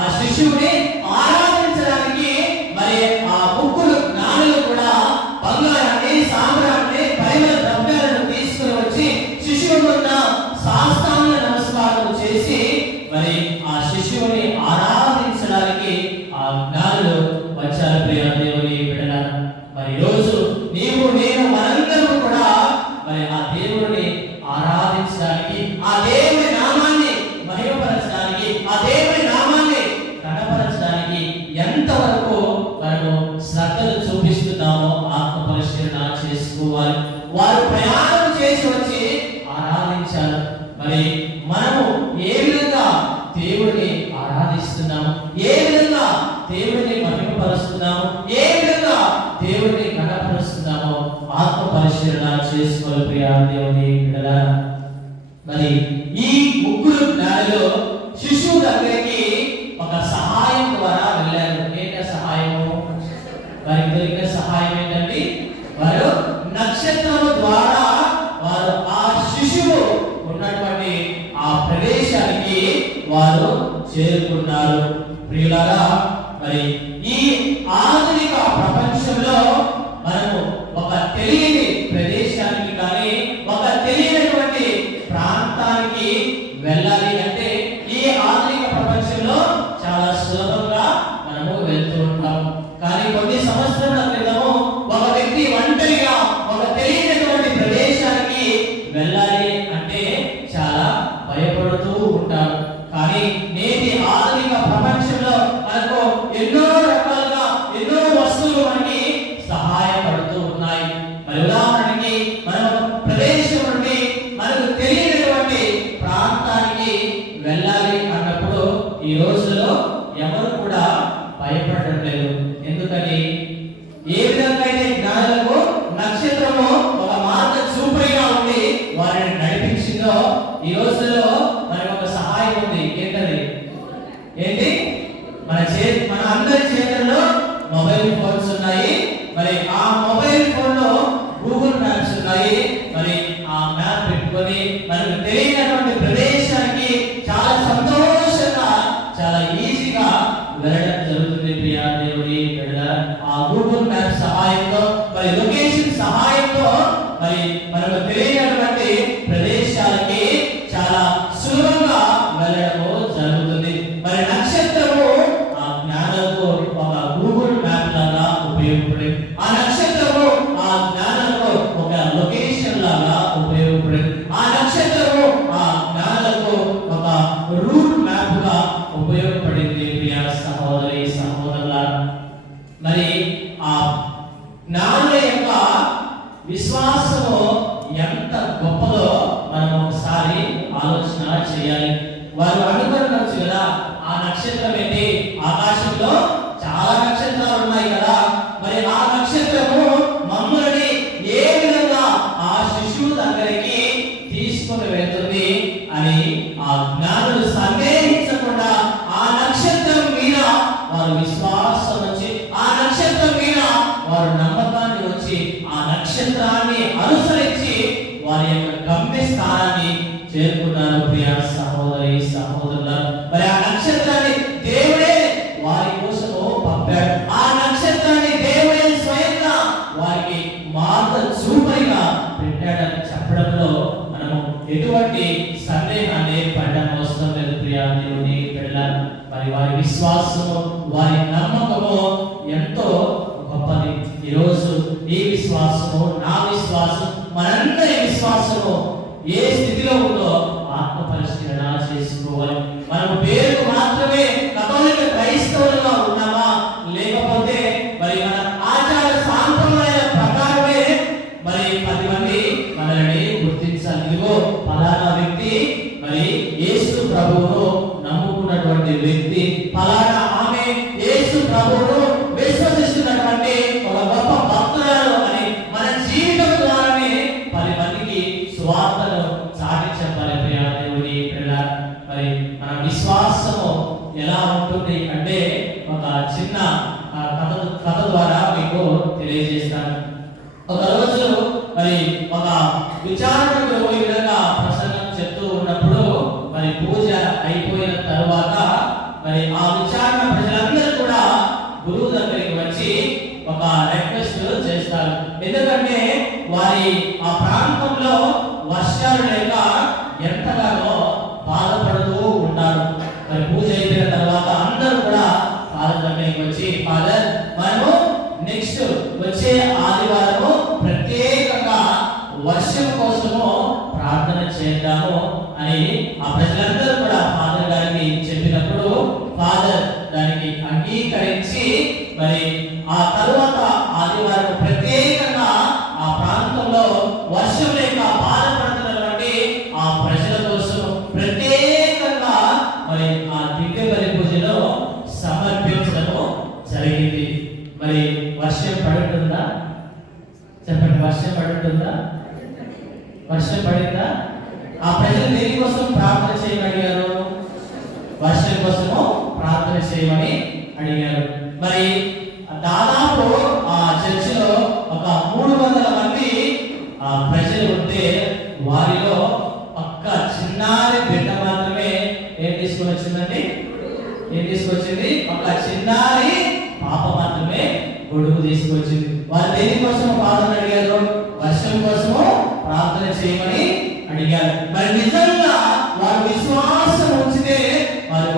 ఆ శిశువుని ఆరాధించడానికి. మరి ఆ ముగ్గురు జ్ఞానులు కూడా బంగారాన్ని, సాంబ్రాన్ని, పరిమళ ద్రవ్యాలను తీసుకుని వచ్చి శిశువున్న సాష్టాంగ నమస్కారం చేసి మరి ఆ శిశువుని ఆరాధించడానికి ఆ జ్ఞానులు వచ్చారు. ప్రియ దేవుని బిడ్డలారా, మరి రోజు నీవు నేను మనందరూ కూడా మరి ఆ దేవుని ఆరాధించడానికి, ఆ దేవుని నామాన్ని మహిమపరచడానికి, ఆ దేవుని నామాన్ని కనపరచడానికి ఎంతవరకు మనము శ్రద్ధలు చూపిస్తున్నామో ఆత్మ పరిశీలన చేసుకోవాలి. వారు ప్రయాణం చేసి వచ్చి ఆరాధించారు. మరి మనము ఏ విధంగా దేవుడిని ఆరాధిస్తున్నాము, ఏ విధంగా దేవుడిని మహిమపరుస్తున్నాము, ఏ విధంగా దేవుడిని కనపరుస్తున్నామో ఆత్మ పరిశీలన చేసుకోవాలి. ప్రియ దేవుని బిడ్డలారా, మరి ఈ ముగ్గురు జ్ఞానులు శిశువు దగ్గరికి ఒక సహాయం ద్వారా వెళ్ళారు. ఏంటంటే సహాయము? వారికి దొరికిన సహాయం ఏంటండి? వారు నక్షత్రము ద్వారా వారు ఆ శిశువు ఉన్నటువంటి ఆ ప్రదేశానికి వారు చేరుకున్నారు. ప్రియులారా, మరి ఈ ఆధునిక ప్రపంచంలో మనము ఒక తెలియని ప్రదేశానికి కానీ ఒక తెలియనటువంటి ప్రాంతానికి వెళ్ళాలి అంటే ఈ ఆధునిక ప్రపంచంలో చాలా సులభంగా మనము వెళ్తూ ఉంటాం. కానీ కొన్ని సంవత్సరాల క్రితము ఒక వ్యక్తి ఒంటరిగా ఒక తెలియనటువంటి ప్రదేశానికి వెళ్ళాలి అంటే చాలా భయపడుతూ ఉంటారు. కానీ నేటి ఆధునిక ప్రపంచంలో మనకు ఎన్నో రకాలుగా ఎన్నో వస్తువులు మనకి సహాయపడుతూ ఉన్నాయి. మరి ఉదాహరణకి మనం ప్రదేశం నుండి మనకు తెలియనటువంటి ప్రాంతానికి వెళ్ళాలి అన్నప్పుడు ఈ రోజుల్లో ఎవరు కూడా భయపడడం లేదు. ఎందుకని? ఏ విధంగా అయితే జ్ఞానులకు నక్షత్రము ఒక మార్గ చూపుగా ఉండి వారిని నడిపించిందో ఈ రోజుల్లో మనకు ఒక సహాయం ఉంది. ఏంటది? ఏంటి? మన అందరి చేతుల్లో మొబైల్ ఫోన్స్ ఉన్నాయి. మరి ఆ మొబైల్ ఫోన్ లో గూగుల్ మ్యాప్స్ ఉన్నాయి. మరి ఆ మ్యాప్ పెట్టుకొని మనకు తెలియనటువంటి ప్రదేశానికి చాలా సంతోషంగా చాలా ఈజీగా వెళ్ళడం జరుగుతుంది. ప్రియా దేవుడి బిడ్డలారా, ఆ గూగుల్ మ్యాప్ సహాయంతో మరి లొకేషన్ సహాయంతో మరి మనకు తెలియనటువంటి ప్రదేశాలకి చాలా సులభంగా వెళ్ళడము జరుగుతుంది. మరి నక్షత్రము ఆ జ్ఞానంతో ఒక గూగుల్ మ్యాప్ లాగా ఉపయోగపడి, ఆ నక్షత్రము ఆ జ్ఞానంతో ఒక లొకేషన్ లాగా ఉపయోగపడి, ఆ నక్షత్రము ఆ జ్ఞానంతో ఒక రూట్ మ్యాప్ గా ఉపయోగపడింది. ప్రియ సహోదరి సహోదరులారా, మరి ఆ జ్ఞానుల యొక్క విశ్వాసము ఎంత గొప్పదో మనం ఒకసారి ఆలోచన చేయాలి. వారు అనుకునవచ్చు కదా, ఆ నక్షత్రం ఏంటి? ఆకాశంలో చాలా నక్షత్రాలు ఉన్నాయి కదా, మరి ఆ నక్షత్రము మమ్మల్ని ఏ విధంగా ఆ శిశువు దగ్గరికి తీసుకుని వెళ్తుంది అని ఆ జ్ఞానులు సందేహించకుండా ఆ నక్షత్రం మీద వారు విశ్వాసం వచ్చి, ఆ నక్షత్రం మీద వారు నమ్మకాన్ని వచ్చి, ఆ నక్షత్రాన్ని అనుసరించి వారి యొక్క గమ్య స్థానాన్ని చేరుకున్నారు. ప్రియ సహోదరి సహోదరులారా, మరి ఆ నక్షత్రాన్ని దేవుడే వారి కోసము పంపాడు. ఆ నక్షత్రాన్ని దేవుడే స్వయంగా వారికి మార్గ చూపరిగా పెట్టాడని చెప్పడంలో మనము ఎటువంటి సందేహాన్ని పడడం అవసరం లేదు. ప్రియా దేవుని బిడ్డలారా, మరి వారి విశ్వాసము వారి నమ్మకము ఎంతో గొప్పది. ఈరోజు నీ విశ్వాసము నా విశ్వాసం మనందరి ఏ స్థితిలో ఉందో ఆత్మ పరిశీలన చేసుకోవాలి. మనం పేరుకు మాత్రమే కథోలిక క్రైస్తవులుగా ఉన్నామా, లేకపోతే మరి మన ఆచార సాంప్రదాయాల ప్రకారమే మరి 10 మంది మనల్ని గుర్తించాలి. ఇదిగో ఫలానా వ్యక్తి మరి యేసు ప్రభువును నమ్ముకున్నటువంటి వ్యక్తి, ఫలానా ఆమె యేసు ప్రభువును విశ్వసిస్తున్నటువంటి ఒక గొప్ప భక్తురాలు అని మన జీవితం ద్వారానే 10 మందికి సువార్తను చాటి చెప్పాలి. ప్రియా దేవుని పిల్లలారా, మరి మన విశ్వాసము ఎలా ఉంటుంది అంటే ఒక చిన్న కథ ద్వారా మీకు తెలియజేస్తాను. ఒక రోజు మరి ఒక విచారణకుడు ఈ విధంగా ప్రసంగం చెప్తూ ఉన్నప్పుడు మరి పూజ అయిపోయిన తర్వాత మరి ఆ విచారణ ప్రజలందరూ కూడా గురువు దగ్గరికి వచ్చి ఒక రిక్వెస్ట్ చేస్తారు. ఎందుకంటే వారి ఆ ప్రాంతంలో వర్షాలు లేక ఎంతగానో బాధపడుతూ ఉంటారు. మరి పూజ అయిపోయిన తర్వాత అందరూ కూడా ఫాదర్ దగ్గరికి వచ్చి, ఫాదర్ మనము నెక్స్ట్ వచ్చే ఆదివారము ప్రత్యేకంగా వర్షం కోసము ప్రార్థన చేద్దాము అని ఆ ప్రజలందరూ కూడా ఫాదర్ గారికి చెప్పినప్పుడు ఫాదర్ దానికి అంగీకరించి మరి ఆ తరువాత ఆదివారం ప్రత్యేకంగా ఆ ప్రాంతంలో వర్షం లేక బాధపడుతున్నటువంటి ఆ ప్రజల కోసం ప్రత్యేకంగా మరి ఆ దివ్య బలి పూజలో సమర్పించడము జరిగింది. మరి వర్షం పడుతుందా? చెప్పండి, వర్షం పడుతుందా? వర్షం పడిందా? ఆ ప్రజలు దేని కోసం ప్రార్థన చేయమని అడిగారు? వర్షం కోసము ప్రార్థన చేయమని అడిగారు. మరి దాదాపు ఆ చర్చిలో ఒక 300 మంది ప్రజలు ఉంటే వారిలో ఒక్క చిన్నారి బిడ్డ మాత్రమే ఏం తీసుకొని వచ్చిందండి? ఏం తీసుకొచ్చింది? ఒక చిన్నారి పాప మాత్రమే గొడుగు తీసుకొచ్చింది. వారు దేనికోసం ప్రార్థన అడిగారు? వర్షం కోసము ప్రార్థన చేయమని అడిగారు. మరి నిజంగా వారు విశ్వాసం ఉంచితే మరి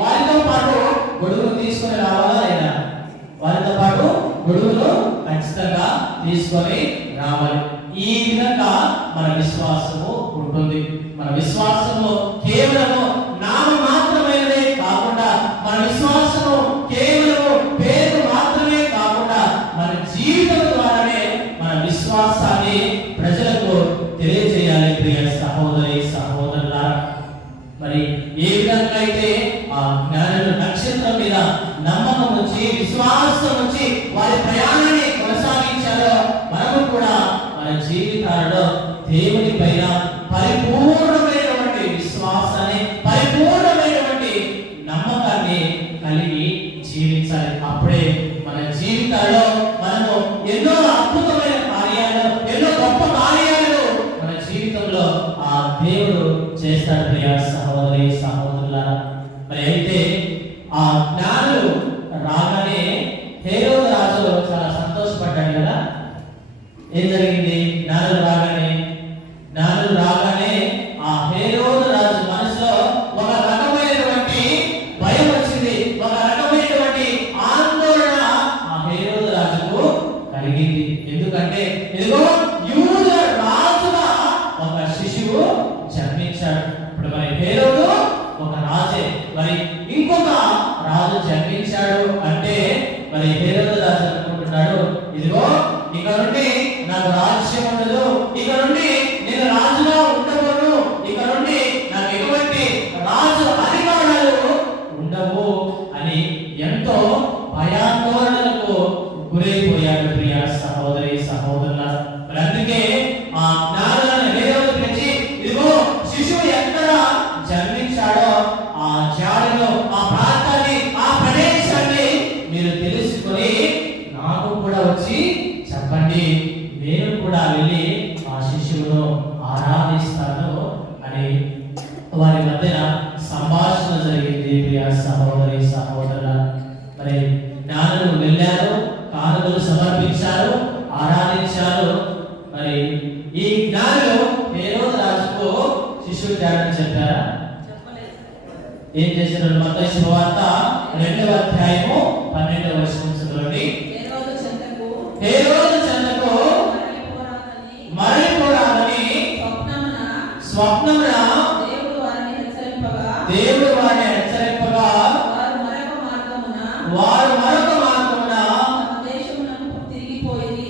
వారితో పాటు గొడుగును తీసుకొని రావాలా లేదా? వారితో పాటు గొడుగును ఖచ్చితంగా తీసుకొని రావాలి. ఈ విధంగా మన విశ్వాసము ఉంటుంది. మన విశ్వాసము కేవలము నామ మాత్రమైనదే కాకుండా, మన విశ్వాసము కేవలము పేరు మాత్రమే కాకుండా, మన జీవితం ద్వారానే మన విశ్వాసాన్ని ప్రజలకు తెలియజేయాలి. ప్రియ సహోదరి సహోదరులారా, మరి ఏ విధంగా అయితే ఆ జ్ఞానులు నక్షత్రం మీద నమ్మకం ఉంచి విశ్వాసం ఉంచి వారి ప్రయాణాన్ని కొనసాగించారో, మనము కూడా మన జీవితాలలో దేవుని పైన పరిపూర్ణమైనటువంటి విశ్వాసాన్ని, పరిపూర్ణమైనటువంటి నమ్మకాన్ని కలిగి జీవించాలి. అప్పుడే మన జీవితాల్లో మనము ఎన్నో అద్భుతమైన కార్యాలు, ఎన్నో గొప్ప కార్యాలు మన జీవితంలో ఆ దేవుడు చేస్తాడు. ప్రియ సహోదరి సహోదరులారా, మరి అయితే ఆ జ్ఞానులు రాగానే హేరోదు రాజు చాలా సంతోషపడ్డాడు కదా. ఏం జరిగింది? జ్ఞానులు రాగానే ఆ హేరోదు రాజు మనసులో ఒక రకమైనటువంటి భయం వచ్చింది, ఒక రకమైనటువంటి ఆందోళన ఆ హేరోదు రాజుకు కలిగింది. ఎందుకంటే ఇదిగో యూద రాజుగా ఒక శిశువు జన్మించాడు. ఇప్పుడు మరి హేరోదు ఒక రాజే, మరి ఇంకొక రాజు జన్మించాడు అంటే మరి హేరోదు రాజు అనుకుంటున్నాడు, ఇదిగో ఇక నుండి నాకు రాజ్యం ఉండదు, ఇక నుండి నేను రాజుగా ఉండబోను, ఇక నుండి నాకు ఎటువంటి రాజు అధికారాలు ఉండవు అని ఎంతో భయాందోళనలకు గురైపోయాడు. ప్రియ సహోదరి సహోదరుల, మరి అందుకే ఆ జ్ఞానులను హేరోదు పిలిచి, ఇదిగో శిశువు ఎక్కడ జన్మించాడో ఆ జాడలో ఆ ప్రాంతాన్ని, ఆ ప్రదేశాన్ని మీరు తెలుసుకొని నాకు కూడా వచ్చి చెప్పండి, నేను కూడా వెళ్ళి ఆ శిశువును ఆరాధిస్తాను అని వారి మధ్యన సంభాషణ జరిగింది. ప్రియ సహోదరి సహోదరుల, మరి జ్ఞానులు వెళ్ళారు, కానుకలు సమర్పించారు, ఆరాధించారు. మరి ఈ జ్ఞానులు హేరోదు రాజుకు శిశువు జ్ఞానం చెప్పారా? ఏం చేశారు? మత్తయి సువార్త 2వ అధ్యాయము 12వ వచనం చదవండి. హేరోదు చెంతకు మరలిపోరాదని స్వప్నమున దేవుడు వారిని హెచ్చరింపగా దేవుడు వారిని హెచ్చరింపగా వారు మరొక మార్గమున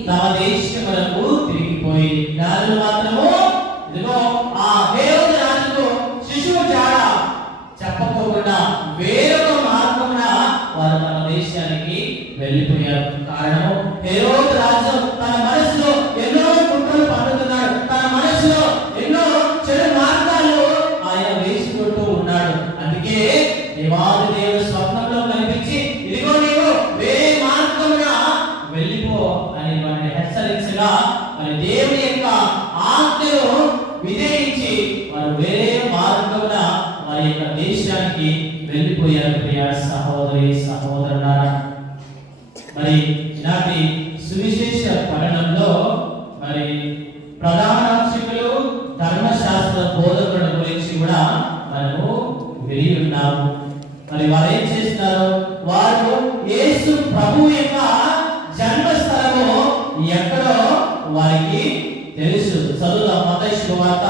తమ దేశములకు తిరిగిపోయి జ్ఞానులు మాత్రము ఇదిగో ఆ హేరోదు రాజుకు శిశువు జాడ చెప్పకోకుండా వేరొక మార్గమున వారు తమ దేశానికి వెళ్ళిపోయారు. కారణము హేరోదు రాజు తన మనసులో ఎన్నో కుట్రలు పన్నుతున్నాడు. తన మనసులో ఎన్నో చెడు మార్గాలు ఆయన వేసుకుంటూ ఉన్నాడు. అందుకే దేవాది దేవుడు స్వప్నంలో కనిపించి ఇదిగో నీవు వేరే మార్గమున వెళ్ళిపో అని వారిని హెచ్చరించగా మరి దేవుని యొక్క ఆజ్ఞను విధేయించి వారు వేరే మార్గమున వారి యొక్క దేశానికి వెళ్ళిపోయారు. ప్రియ సహోదరి సహోదరులారా, మరి ఈనాటి సువిశేష పఠనంలో మరి ప్రధానార్చకులు ధర్మశాస్త్ర బోధకుల గురించి కూడా మనము విని ఉన్నాము. మరి వారు ఏం చేస్తున్నారు? వారు యేసు ప్రభు యొక్క జన్మస్థలము ఎక్కడో వారికి తెలుసు. చదువుదాం మత్తయి శుభవార్త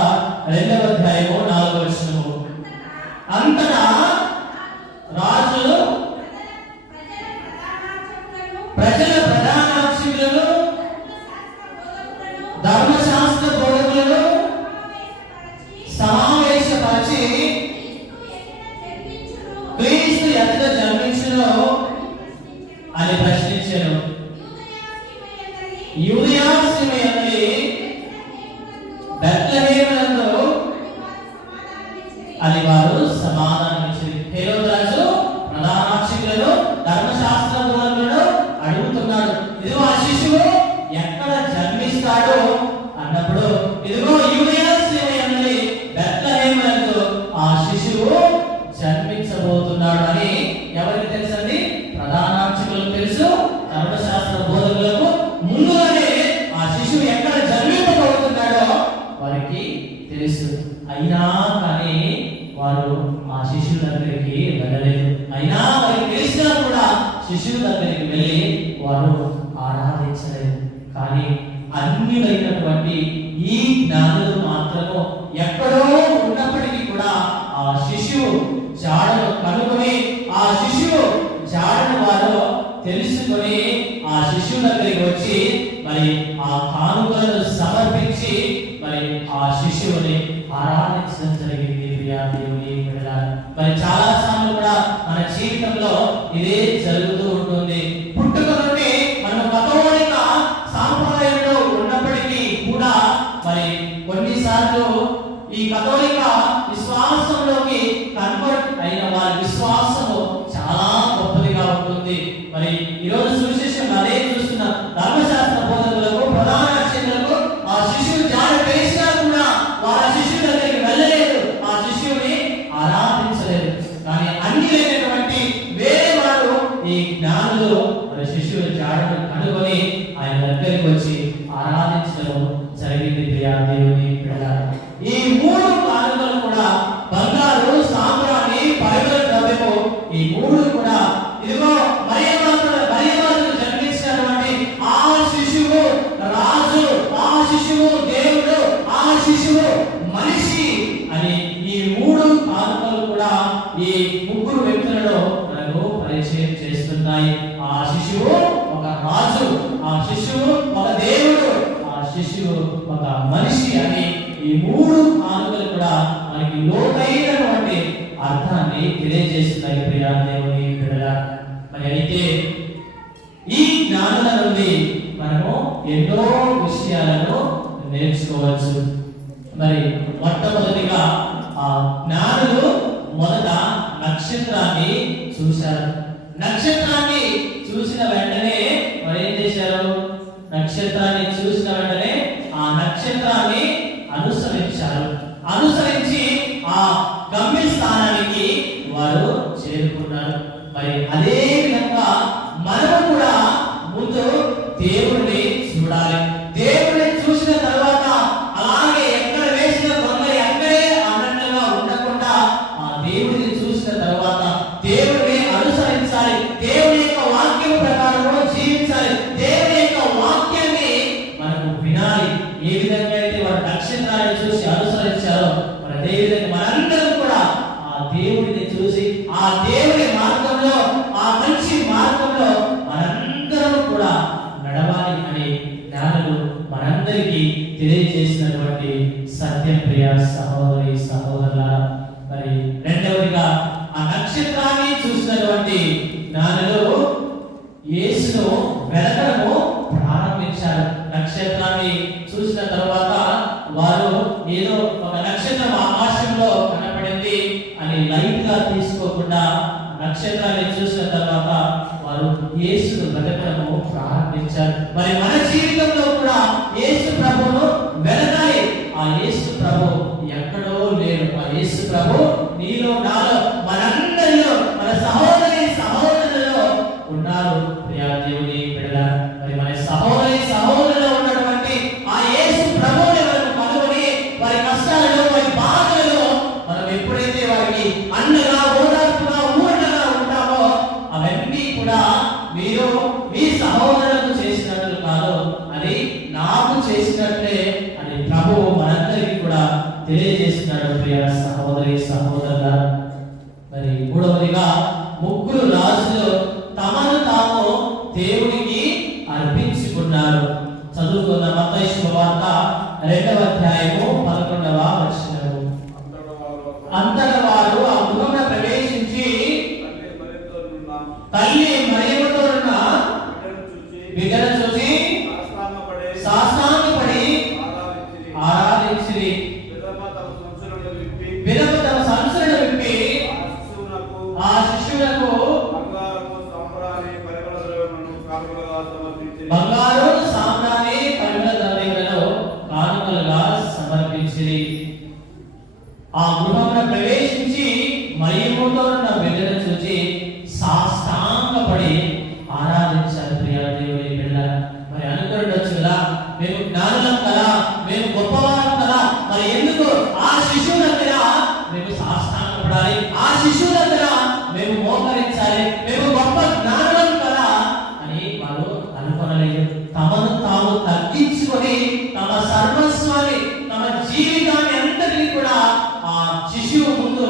2వ అధ్యాయము 4వ వచనము. అంతటా రాజు ప్రజల ప్రధానార్చకులను ధర్మశాస్త్ర బోధకులను సమావేశపరిచి క్రీస్తు ఎక్కడ జన్మించును అని ప్రశ్నించారు. యూదయా సీమయందలి బెత్లెహేమునందు అని వారు సమాధానమిచ్చారు. హేరోదు రాజు ప్రధానార్చకులను ధర్మశాస్త్ర బోధకులను అడుగుతున్నాడు, ఇదిగో ఆ శిశువు ఎక్కడ జన్మిస్తాడు అన్నప్పుడు ఇదిగో యూదయా సీమయందలి బెత్లెహేమునందు ఆ శిశువు జన్మించబోతున్నాడు అని ఎవరికి తెలుసండి? ప్రధానార్చకులకు తెలుసు, ధర్మశాస్త్ర బోధకులకు ముందుగానే ఆ శిశువు ఎక్కడ జన్మింపబోతున్నాడో వారికి తెలుసు. అయినా కానీ వారు ఆ శిశువు దగ్గరికి వెళ్ళలేదు. అయినా వారికి తెలిసినా కూడా శిశువు దగ్గరికి వెళ్ళి వారు ఆరాధించలేదు. కానీ అన్యులైనటువంటి ఈ జ్ఞానులు మాత్రము ఎక్కడో ఉన్నప్పటికీ కూడా ఆ శిశువు జాడను కనుగొని ఆ శిశువు జాడను వారు తెలుసుకొని ఆ శిశువు దగ్గరికి వచ్చి మరి ఆ కానుకలను సమర్పించి మరి ఆ శిశువుని ఆరాధించడం జరిగింది. దేవుని బిడ్డలారా, మరి చాలా సార్లు కూడా మన జీవితంలో ఇదే జరుగుతూ ఉంటుంది. పుట్టుక నుండి మనం కథోలిక సాంప్రదాయంలో ఉన్నప్పటికీ కూడా మరి కొన్నిసార్లు ఈ కథోలిక విశ్వాసంలోకి కన్వర్ట్ అయిన వారి విశ్వాసము చాలా గొప్పదిగా ఉంటుంది. మరి ఈరోజు సువిశేషం అదే చూస్తున్న ధర్మశాస్త్ర బోధకులకు ప్రధానార్చకులకు ఆ శిశువు జాడ తెలిసినా కూడా వారు ఆ శిశువు దగ్గరికి వెళ్ళలేదు, ఆ శిశువుని ఆరాధించలేదు. కానీ అన్ని లేనటువంటి వేరే వారు ఈ జ్ఞానులు మరి శిశువు జాడను కనుగొని ఆయన దగ్గరికి వచ్చి ఆరాధించడం జరిగింది. ప్రియా దేవుని బిడ్డలారా, ఈ 3 కానుకలు కూడా బంగారు, సాంబ్రాణి, పరిమళ ద్రవ్యము, ఈ 3 కూడా ఇదిగో మరియమాతను జన్మించినటువంటి ఆ శిశువు రాజు, ఆ శిశువు దేవుడు, ఆ శిశువు మనిషి అని ఈ 3 కానుకలు కూడా ఈ 3 వ్యక్తులను మనకు పరిచయం చేస్తున్నాయి. ఆ శిశువు ఒక రాజు, ఆ శిశువు ఒక దేవుడు, ఆ శిశువు ఒక మనిషి అని ఈ 3 కానుకలు కూడా మనకి లోతైనటువంటి అర్థాన్ని తెలియజేస్తున్నాయి. ప్రియా దేవుని బిడ్డలారా, మరి అయితే ఈ జ్ఞానుల నుండి మనము ఎన్నో విషయాలను నేర్చుకోవచ్చు. మరి మొట్టమొదటిగా ఆ జ్ఞానులు మొదట నక్షత్రాన్ని చూశారు. నక్షత్రాన్ని చూసిన వెంటనే మరి ఏం చేశారు? నక్షత్రాన్ని చూసిన వెంటనే ఆ నక్షత్రాన్ని అనుసరించారు. అనుసరించి ఆ గమ్యస్థానానికి వారు చేరుకున్నారు. మరి అదే విధంగా మనము కూడా ముందు దేవుడిని చూడాలి. దేవుడిని చూసిన తర్వాత అలాగే ఎక్కడ వేసిన దొంగలు ఎక్కడే అన్నట్టుగా ఉండకుండా ఆ దేవుడిని చూసిన తర్వాత దేవుడిని అనుసరించాలి. దేవుని యొక్క వాక్యం ప్రకారం జీవించాలి. దేవుని యొక్క వాక్యాన్ని మనము వినాలి. ఏ విధంగా అయితే వారు నక్షత్రాన్ని చూసి అనుసరించారో అదేవిధంగా మనందరం కూడా ఆ దేవుడిని చూసి ఆ దేవుని మార్గంలో, ఆ మంచి మార్గంలో మనందరం కూడా నడవాలి అని జ్ఞానులు మనందరికీ తెలియజేసినటువంటి సత్యం. ప్రియ సహోదరి సహోదరులారా, మరి రెండవదిగా ఆ నక్షత్రాన్ని చూసినటువంటి జ్ఞానులు యేసును వెతకడము ప్రారంభించారు. నక్షత్రాన్ని చూసిన తర్వాత వారు ఏదో ఒక నక్షత్రం ఆకాశంలో కనపడింది అని లైట్ గా తీసుకోకుండా నక్షత్రాన్ని చూసిన తర్వాత వారు యేసును వెతకడము ప్రారంభించారు. మరి మన జీవితంలో కూడా యేసు ప్రభువును వెతకాలి. ఆ యేసు ప్రభు ఎక్కడో లేడు. ఆ యేసు ప్రభు నీలో, నాలో, మనందరిలో, మన సహోదరి సహోదరులలో ఉన్నారు. ప్రియా దేవుని బిడ్డలారా, మరి మన సహోదరి సహోదరులలో ఉన్నటువంటి ఆ యేసు ప్రభువుని మనం కనుగొని వారి కష్టాలలో, వారి బాధలలో మనం ఎప్పుడైతే వారికి అండగా, ఓదార్పుగా, ఊరటగా ఉంటామో అవన్నీ కూడా మీరు మీ సహోదరులకు చేసినట్లు కాదు, అది నాకు చేసినట్లే అని ప్రభువు మనందరికీ కూడా తెలియజేస్తున్నాడు. ప్రియ సహోదరి సహోదరులారా, మరి మూడవదిగా ముగ్గురు రాజులు తమను తాము దేవునికి అర్పించుకున్నారు. చదువుకున్న మత్తయి శుభవార్త 2వ అధ్యాయము 11వ వచనము. అంతటా వారు ఆ గృహమున ప్రవేశించి తల్లి మరియమ్మతోనున్న బిడ్డను చూసి సాష్టాంగపడి ఆరాధించిరి. విధవ తమ సంచులను విప్పి ఆ శిశువులకు బంగారు సాంబ్రాణి పరిమళ ద్రవ్యములను కానుకలుగా సమర్పించిరి. ఆ గృహమున ప్రవేశించి మరియమ్మతో ఉన్న బిడ్డను చూసి సాష్టాంగపడి ఆరాధించారు. ప్రియా దేవుని బిడ్డలారా, మరి అనుకుండొచ్చు కదా, మేము జ్ఞానులం కదా, మేము గొప్పవారం కదా, మరి ఎందుకు ఆ శిశువు దగ్గర మేము సాష్టాంగపడాలి, ఆ శిశువు దగ్గర మేము మోకరించాలి, మేము గొప్ప జ్ఞానులం కదా అని వారు అనుకోనలేదు. తమను తాము తగ్గించుకొని తమ సర్వస్వాన్ని, తమ జీవితాన్ని అంతటిని కూడా ఆ శిశువు ముందు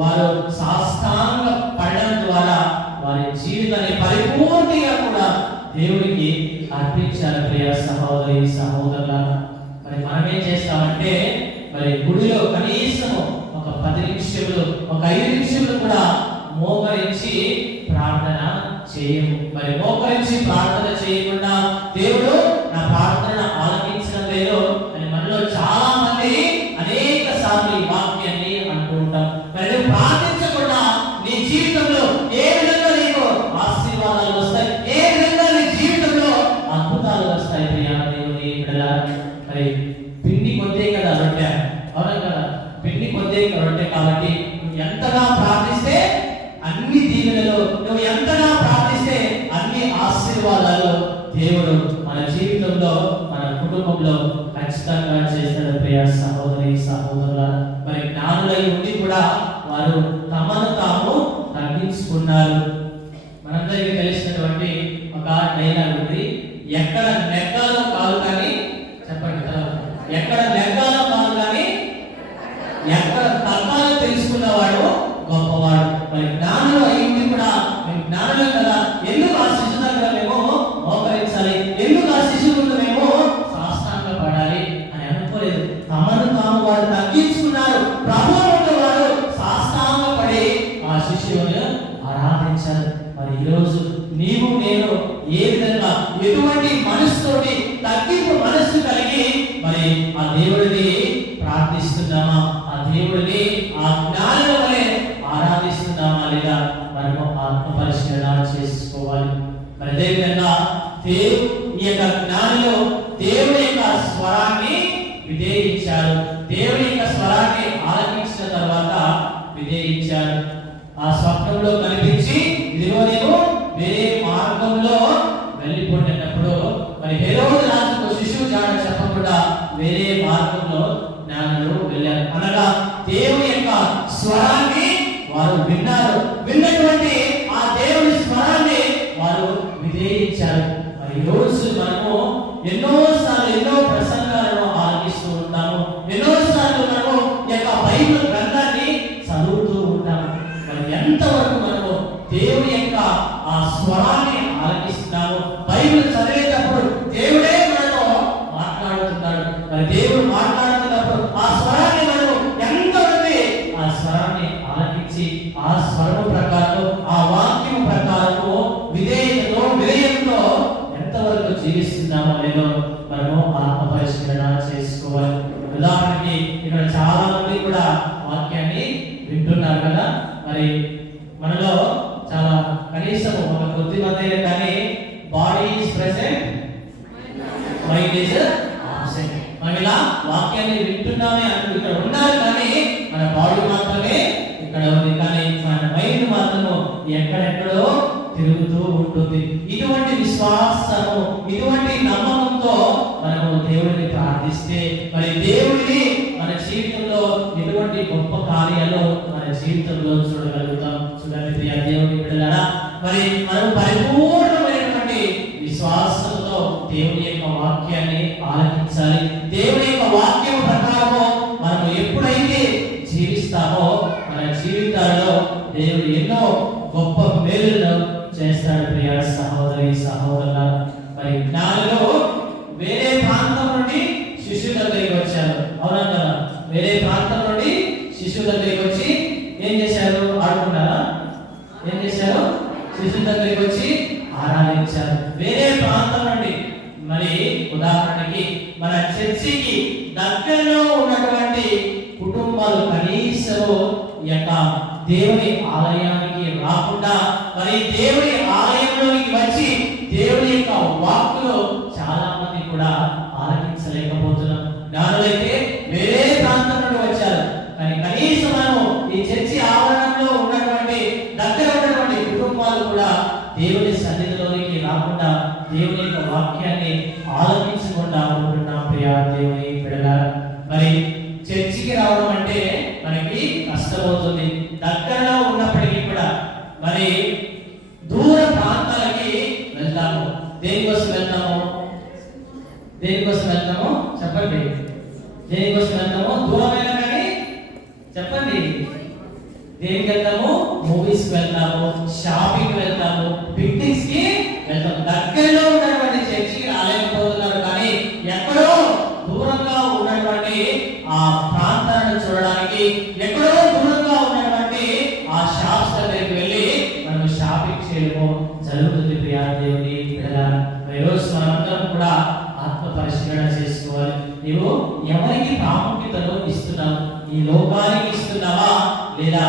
వారు సాష్టాంగ పడడం ద్వారా వారి జీవితాన్ని పరిపూర్తిగా కూడా దేవుడికి అర్పించారు. ప్రియ సహోదరి సహోదరులారా, మరి మనం ఏం చేస్తామంటే మరి గుడిలో కనీసం ఒక 10 నిమిషములు, ఒక 5 నిమిషములు కూడా మోకరించి ప్రార్థన చేయము. మరి మోకరించి ప్రార్థన చేయకుండా దేవుడు నా ప్రార్థన ఆలకించడం లేదు అని మనలో చాలా మంది అనేక సార్లు ఈ వాక్యాన్ని అంటూ ఉంటాం. మరి నువ్వు ప్రార్థించకుండా నీ జీవితంలో ఏ విధంగా నీకు ఆశీర్వాదాలు వస్తాయి, ఏ విధంగా నీ జీవితంలో అద్భుతాలు వస్తాయి. ప్రియా దేవుని బిడ్డలారా, మరి పిండి కొద్దే కదా రొట్టె, అవునా కదా, పిండి కొద్దే రొట్టె కాబట్టి నువ్వు ఎంతగా ప్రార్థిస్తే అన్ని దీవెనలు, నువ్వు ఎంతగా ప్రార్థిస్తే అన్ని ఆశీర్వాదాలు దేవుడు మన జీవితంలో, మన కుటుంబంలో ఖచ్చితంగా చేస్తాడు. ప్రియ సహోదరి సహోదరుల, మరి జ్ఞానులై ఉండి కూడా వారు తమను తాము తగ్గించుకున్నారు. మనందరికీ తెలిసినటువంటి ఒక డైలాగ్ ఉంది, ఎక్కడ నెగ్గాలో కాదు కానీ, చెప్పండి కదా, ఎక్కడ నెగ్గాలో కాదు కానీ ఎక్కడ తగ్గాలో తెలుసుకున్నవాడు గొప్పవాడు. మరి జ్ఞానులు అయింది కూడా మేము జ్ఞానులు కదా, ఎందుకు ఆ శిశువు దగ్గర మేము మోకరించాలి, ఎందుకు ఆ శిశువు ముందు మేము సాష్టాంగ పడాలి అని అనుకోలేదు. తమను తాము వారు తగ్గించుకున్నారు. ప్రభువు ముందు వారు సాష్టాంగ పడి ఆ శిశువును ఆరాధించారు. మరి ఈరోజు నీవు నేను ఏ విధంగా ఎటువంటి మనసుతోటి తగ్గింపు మనస్సు కలిగి మరి ఆ దేవుడిని ప్రార్థిస్తున్నామా, ఆ దేవుడిని ఆ జ్ఞానుల వలె ఆరాధిస్తున్నామా లేదా మనము ఆత్మ పరిశీలన చేసుకోవాలి. మరి అదేవిధంగా ఈ యొక్క జ్ఞానులు దేవుడి యొక్క స్వరాన్ని విధేయించారు. దేవుడి యొక్క స్వరాన్ని ఆలకించిన తర్వాత విధేయించారు. ఆ స్వప్నంలో కనిపించి ఇదిగో నేను వేరే మార్గంలో వెళ్ళిపోయినప్పుడు మరి హెరోదు రాజుకు శిశువు జాడ చెప్పకుండా వేరే మార్గంలో జ్ఞానులు వెళ్ళారు. అనగా దేవుని యొక్క స్వరాన్ని వారు విన్నారు. విన్నటువంటి ఆ దేవుని స్వరాన్ని వారు విధేయించారు. మరి ఈ రోజు మనము ఎన్నోసార్లు ఎన్నో ప్రసంగాలను ఆలకిస్తూ ఉంటాము, ఎన్నోసార్లు మనము యొక్క బైబిల్ గ్రంథాన్ని చదువుతూ ఉంటాం. మరి ఎంతవరకు మనము దేవుని యొక్క ఆ స్వరాన్ని ఆలకిస్తున్నాము? బైబిల్ చదివేటప్పుడు దేవుడే మనతో మాట్లాడుతున్నాడు. మరి దేవుడు మాట్లాడుతున్నప్పుడు ఆ స్వరాన్ని మనము ఎంతమంది ఆ స్వరాన్ని ఆలకించి ఆ స్వరము ప్రకారము ఆ వాక్యం ప్రకారము విధేయతతో వినయంతో ఎంతవరకు జీవిస్తున్నామో లేదో మనము ఆత్మ పరిశీలన చేసుకోవాలి. ఉదాహరణకి ఇక్కడ చాలా మంది కూడా వాక్యాన్ని వింటున్నారు కదా. మరి మనలో చాలా కనీసం ఒక కొద్ది మంది కానీ body is present, mind is absent. మనం ఇలా వాక్యాన్ని వింటున్నామే అని ఇక్కడ ఉన్నారు కానీ మన బాడీ మాత్రమే ఇక్కడ ఉంది, కానీ మన మైండ్ మాత్రము ఎక్కడెక్కడో తిరుగుతూ ఉంటుంది. ఇటువంటి విశ్వాసము, ఇటువంటి నమ్మకంతో మనము దేవుడిని ప్రార్థిస్తే మరి దేవుడిని మన జీవితంలో ఎటువంటి గొప్ప కార్యాలు మన జీవితంలో చూడగలుగుతాం. చూడండి ప్రియ దేవుని బిడ్డలారా, మరి మనం పరిపూర్ణమైనటువంటి విశ్వాసంతో దేవుని యొక్క వాక్యాన్ని ఆలకించాలి. దేవుని యొక్క వాక్యం ప్రకారము మనం ఎప్పుడైతే జీవిస్తామో మన జీవితాల్లో దేవుడు ఎన్నో గొప్ప మేలులను చేస్తాడు. ప్రియ సహోదరి సహోదరుల, మరి జ్ఞానులు వేరే ప్రాంతం నుండి శిష్యుల దగ్గరికి వచ్చారు. అవునా కదా? వేరే ప్రాంతం నుండి శిష్యుల దగ్గరికి వచ్చి ఏం చేశారు? ఆడుకున్నారా? ఏం చేశారు? శిష్యుల దగ్గరికి వచ్చి ఆరాధించారు. వేరే ప్రాంతం నుండి, మరి ఉదాహరణకి మన చర్చికి దగ్గరలో ఉన్నటువంటి కుటుంబాలు కనీసము యొక్క దేవుని ఆలయానికి రాకుండా మరి దేవుని ఆలయంలోకి వచ్చి దేవుని యొక్క వాక్కులో చాలా మంది కూడా ఆలకించలేకపోతున్నాం. జ్ఞానులైతే వేరే ప్రాంతం నుండి వచ్చారు, కానీ కనీసం మనము ఈ చర్చి ఆవరణంలో ఉన్నటువంటి దగ్గర ఉన్నటువంటి కుటుంబాలు కూడా దేవుని సన్నిధిలోనికి రాకుండా దేవుని యొక్క వాక్యాన్ని ఆలకించకుండా ఉంటున్నాం. ప్రియ దేవుని బిడ్డలారా, మరి చర్చికి రావడం అంటే మనకి కష్టమవుతుంది. దగ్గరలో ఉన్నప్పటికీ కూడా మరి దూర ప్రాంతాలకి వెళ్తాము. దేనికోసం వెళ్తాము? దేనికోసం వెళ్తాము చెప్పండి. దేనికోసం వెళ్తాము? దూరమైన కానీ చెప్పండి. దేనికి వెళ్తాము? మూవీస్ కి వెళ్తాము, షాపింగ్ వెళ్తాము, పిక్నిక్స్ కి వెళ్తాము. దగ్గరలో ఉన్నటువంటి చర్చికి రాలేకపోతున్నారు, కానీ ఎక్కడో దూరంగా ఉన్నటువంటి ఆ ప్రాంతాలను చూడడానికి, ఎక్కడో దూరంగా ఉన్నటువంటి ఆ షాప్స్ దగ్గరికి వెళ్ళి మనం షాపింగ్ చేయడము జరుగుతుంది. ప్రియా దేవుని బిడ్డలారా, ఈరోజు మనందరం కూడా ఆత్మ పరిశీలన చేసుకోవాలి. నీవు ఎవరికి ప్రాముఖ్యతను ఇస్తున్నావు? ఈ లోకానికి ఇస్తున్నావా, లేదా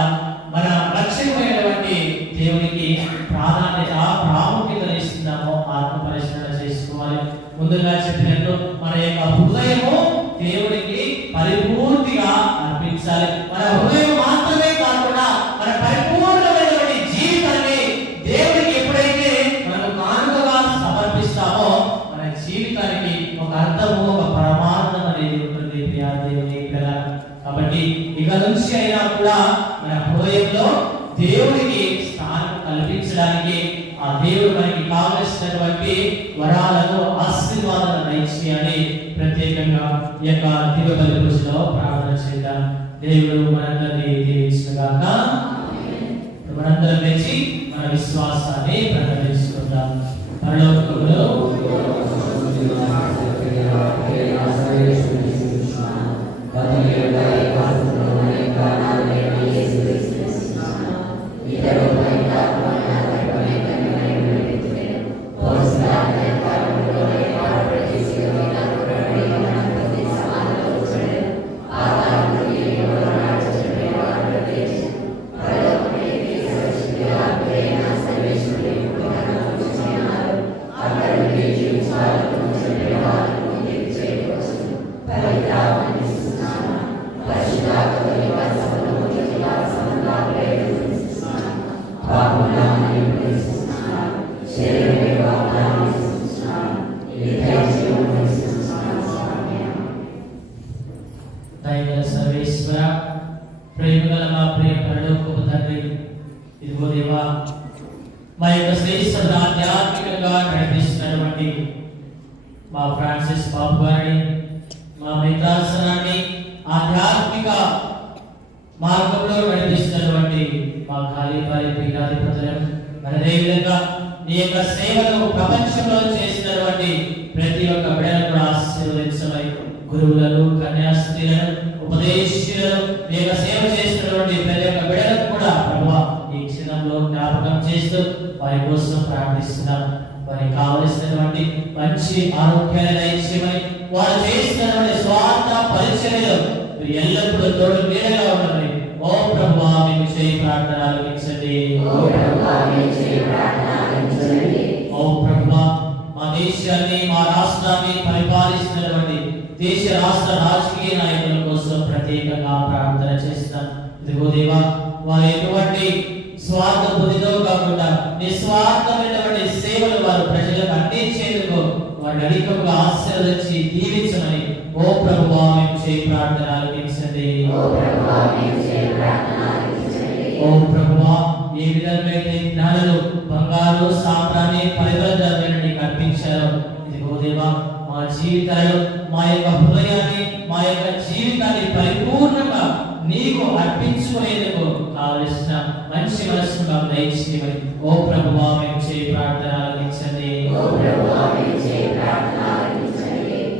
మన రక్షణమైనటువంటి దేవునికి ప్రాముఖ్యతను ఇస్తున్నామో ఆత్మ పరిశీలన చేసుకోవాలి. ముందుగా చెప్పినట్టు మన యొక్క హృదయము దేవునికి పరిపూర్తిగా అర్పించాలి. మన హృదయం మాత్రమే కాకుండా మన పరిపూర్ణమైనటువంటి జీవితాన్ని దేవునికి ఎప్పుడైతే మనం కానుకగా సమర్పిస్తామో మన జీవితానికి ఒక అర్థము, ఒక పరమార్థం అనేది ఉంటుంది. ప్రియా దేవుని బిడ్డలారా, కాబట్టి ఇక నుంచి అయినా కూడా మన హృదయంలో దేవునికి స్థానం కల్పించడానికి ఆ దేవుడు మనకి కావలసినటువంటి వరాలను, ఆశీర్వాదాలను దయచేయాలని ప్రత్యేకంగా ఈ యొక్క దివ్యబలి పూజలో ప్రార్థన చేద్దాం. దేవుడు మనందరినీ దీవించుగాక. మనందరం లేచి మన విశ్వాసాన్ని ప్రకటించుకుందాం. పరలోకములో దయగల సర్వేశ్వర, ప్రేమగల మా ప్రియ పరలోకపు తండ్రి, ఇదిగో దేవా మా యొక్క శ్రేష్ఠ ఆధ్యాత్మికంగా నడిపిస్తున్నటువంటి మా ఫ్రాన్సిస్ బాబు గారిని, మా మిత్రాసనాన్ని ఆధ్యాత్మిక మార్గంలో నడిపిస్తున్నటువంటి మా ఖాళీపారి పీఠాధిపతులను మరి అదేవిధంగా నీ యొక్క సేవను ప్రపంచంలో చేసినటువంటి ప్రతి ఒక్క బిడ్డను కూడా ఆశీర్వదించమని గురువులను కన్యాస్త్రీలను ఉపదేశులను నీ యొక్క సేవ చేసినటువంటి ప్రతి ఒక్క బిడ్డలకు కూడా ప్రభువా ఈ క్షణంలో జ్ఞాపకం చేస్తూ వారి కోసం ప్రార్థిస్తున్నాం. వారికి కావలసినటువంటి మంచి ఆరోగ్యాన్ని దయచేయమని వారు చేస్తున్నటువంటి స్వార్థ పరిచర్యలో మీరు ఎల్లప్పుడూ తోడు నీడగా ఉండమని ఓ ప్రభువా మీకు చేయి ప్రార్థన ఆలకించండి. ఓ ప్రభువా మా దేశాన్ని మా రాష్ట్రాన్ని పరిపాలిస్తున్నటువంటి దేశ రాష్ట్ర రాజకీయ నాయకుల కోసం ప్రత్యేకంగా ప్రార్థన చేస్తాం. ఇదిగో దేవా వారు ఎటువంటి స్వార్థ బుద్ధితో కాకుండా నిస్వార్థమైనటువంటి సేవలు వారు ప్రజలకు అందించేందుకు వారిని అధికంగా ఆశీర్వదించి దీవించమని ఓ ప్రభువా మేము చేయి ప్రార్థన ఆలకించండి. ఓ ప్రభువా ఏ విధంగా జ్ఞానులు బంగారు సాంబ్రాన్ని పరివర్తన నీకు అర్పించారో ఇదిగో దేవా మా జీవితాలు మా యొక్క హృదయాన్ని మా యొక్క జీవితాన్ని పరిపూర్ణంగా నీకు అర్పించుకునేందుకు కావలసిన మంచి మనసును మాకు దయచేయమని ఓ ప్రభువా మేము చేయి ప్రార్థన ఆలకించండి.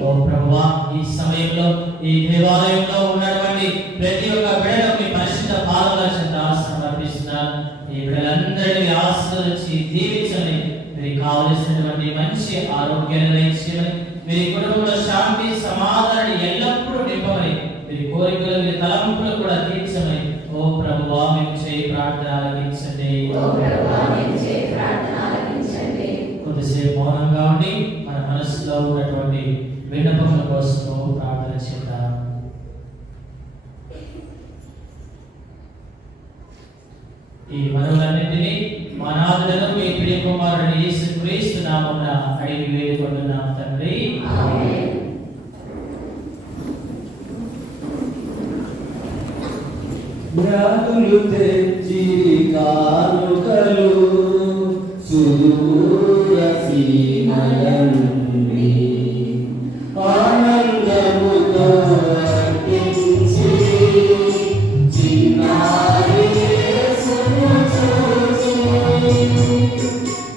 ఓ ప్రభువా ఈ సమయంలో ఈ దేవాలయంలో ఉన్నటువంటి ప్రతి ఒక్క బిడ్డను మీ పరిశుద్ధ పాదముల చెంత సమర్పిస్తున్నాను. ఈ బిడ్డలందరినీ ఆశీర్వదించి దీవించమని మీకు కావలసినటువంటి మంచి ఆరోగ్యాన్ని దయచేయమని మీ కుటుంబంలో శాంతి సమాధానాన్ని ఎల్లప్పుడూ నింపమని మీ కోరికలు మీ తలంపులు కూడా తీర్చమని ఓ ప్రభువా మేము చేయి ప్రార్థన ఆలకించండి. కొద్దిసేపు మౌనంగా ఉండి మన మనసులో ఉన్నటువంటి విన్నపముల కోసం ప్రార్థన చేద్దాం. ఈ మనవులన్నింటినీ మా నాథులను మీ ప్రియ కుమారుడు యేసుక్రీస్తు నామమున అడిగి వేడుకొంటున్నాం తండ్రి. జ్ఞానులు తెచ్చి కానుకలు సుదూర సీమల నుండి ఆనందముతో అర్పించి చిన్నారి యేసును చూచి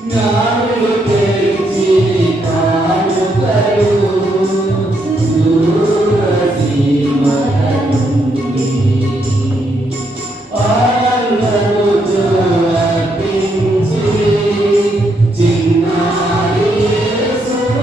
జ్ఞానులు తెచ్చి కానుకలు సుదూర సీమల నుండి ఆనందముతో అర్పించి చిన్నారి యేసును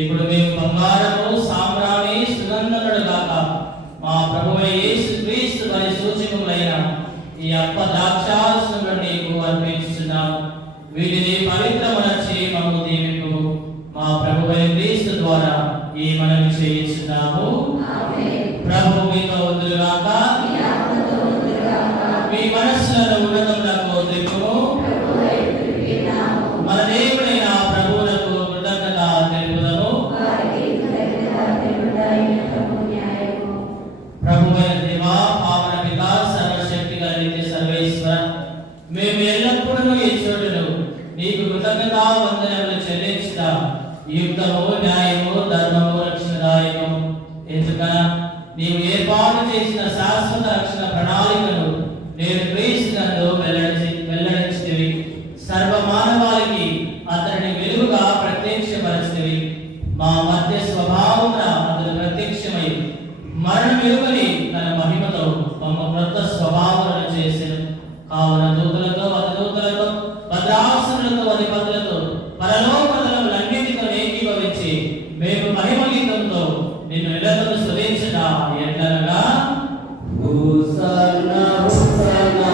ఇప్పుడు మేము బంగారము సామ్రాణి సుగంధములు గాక మా ప్రభువైన యేసుక్రీస్తు వారి సూచకములైన ఈ అప్ప ద్రాక్షారసములను నీకు అర్పించుచున్నాము. వీటిని పవిత్రమునర్చి మమ్ము దీవింపు. మా ప్రభువైన క్రీస్తు ద్వారా ఈ మనవి చేయించున్నాము. ప్రభు మీతో ఉందురుగాక. మీ మనస్సులను ఉన్నతములకు త్రిప్పుము. మన దేవుడైన ప్రభువునకు కృతజ్ఞత తెలుపుదము. ప్రభువైన దేవా, పావన పితా, సర్వశక్తి గల నిత్య సర్వేశ్వర, మేము ఎల్లప్పుడూ ఈ చోటును నీకు కృతజ్ఞతా వందనములు చెల్లించుట యుక్తము, న్యాయము, ధర్మము, రక్షణదాయకము. ఎందుకన నీవు ఏర్పాటు చేసిన శాశ్వత రక్షణ ప్రణాళికను నేను క్రీస్తునందు వెల్లడించితివి. సర్వ మానవాళికి అతడిని వెలుగుగా ప్రత్యక్షపరిచితివి. మా మధ్య స్వభావమున అతడు ప్రత్యక్షమై మరణం వెలుగుని తన మహిమతో మమ్మ క్రొత్త స్వభావాలను చేసెను. కావున దూతలతో, అధిదూతలతో, భద్రాసనులతో, అధిపతులతో, పరలోకములన్నిటితో ఏకీభవించి మేము మహిమ గీతంతో నిన్ను నిరంతరం స్తుతించుట ఎట్లనగా హోసన్నా హోసన్నా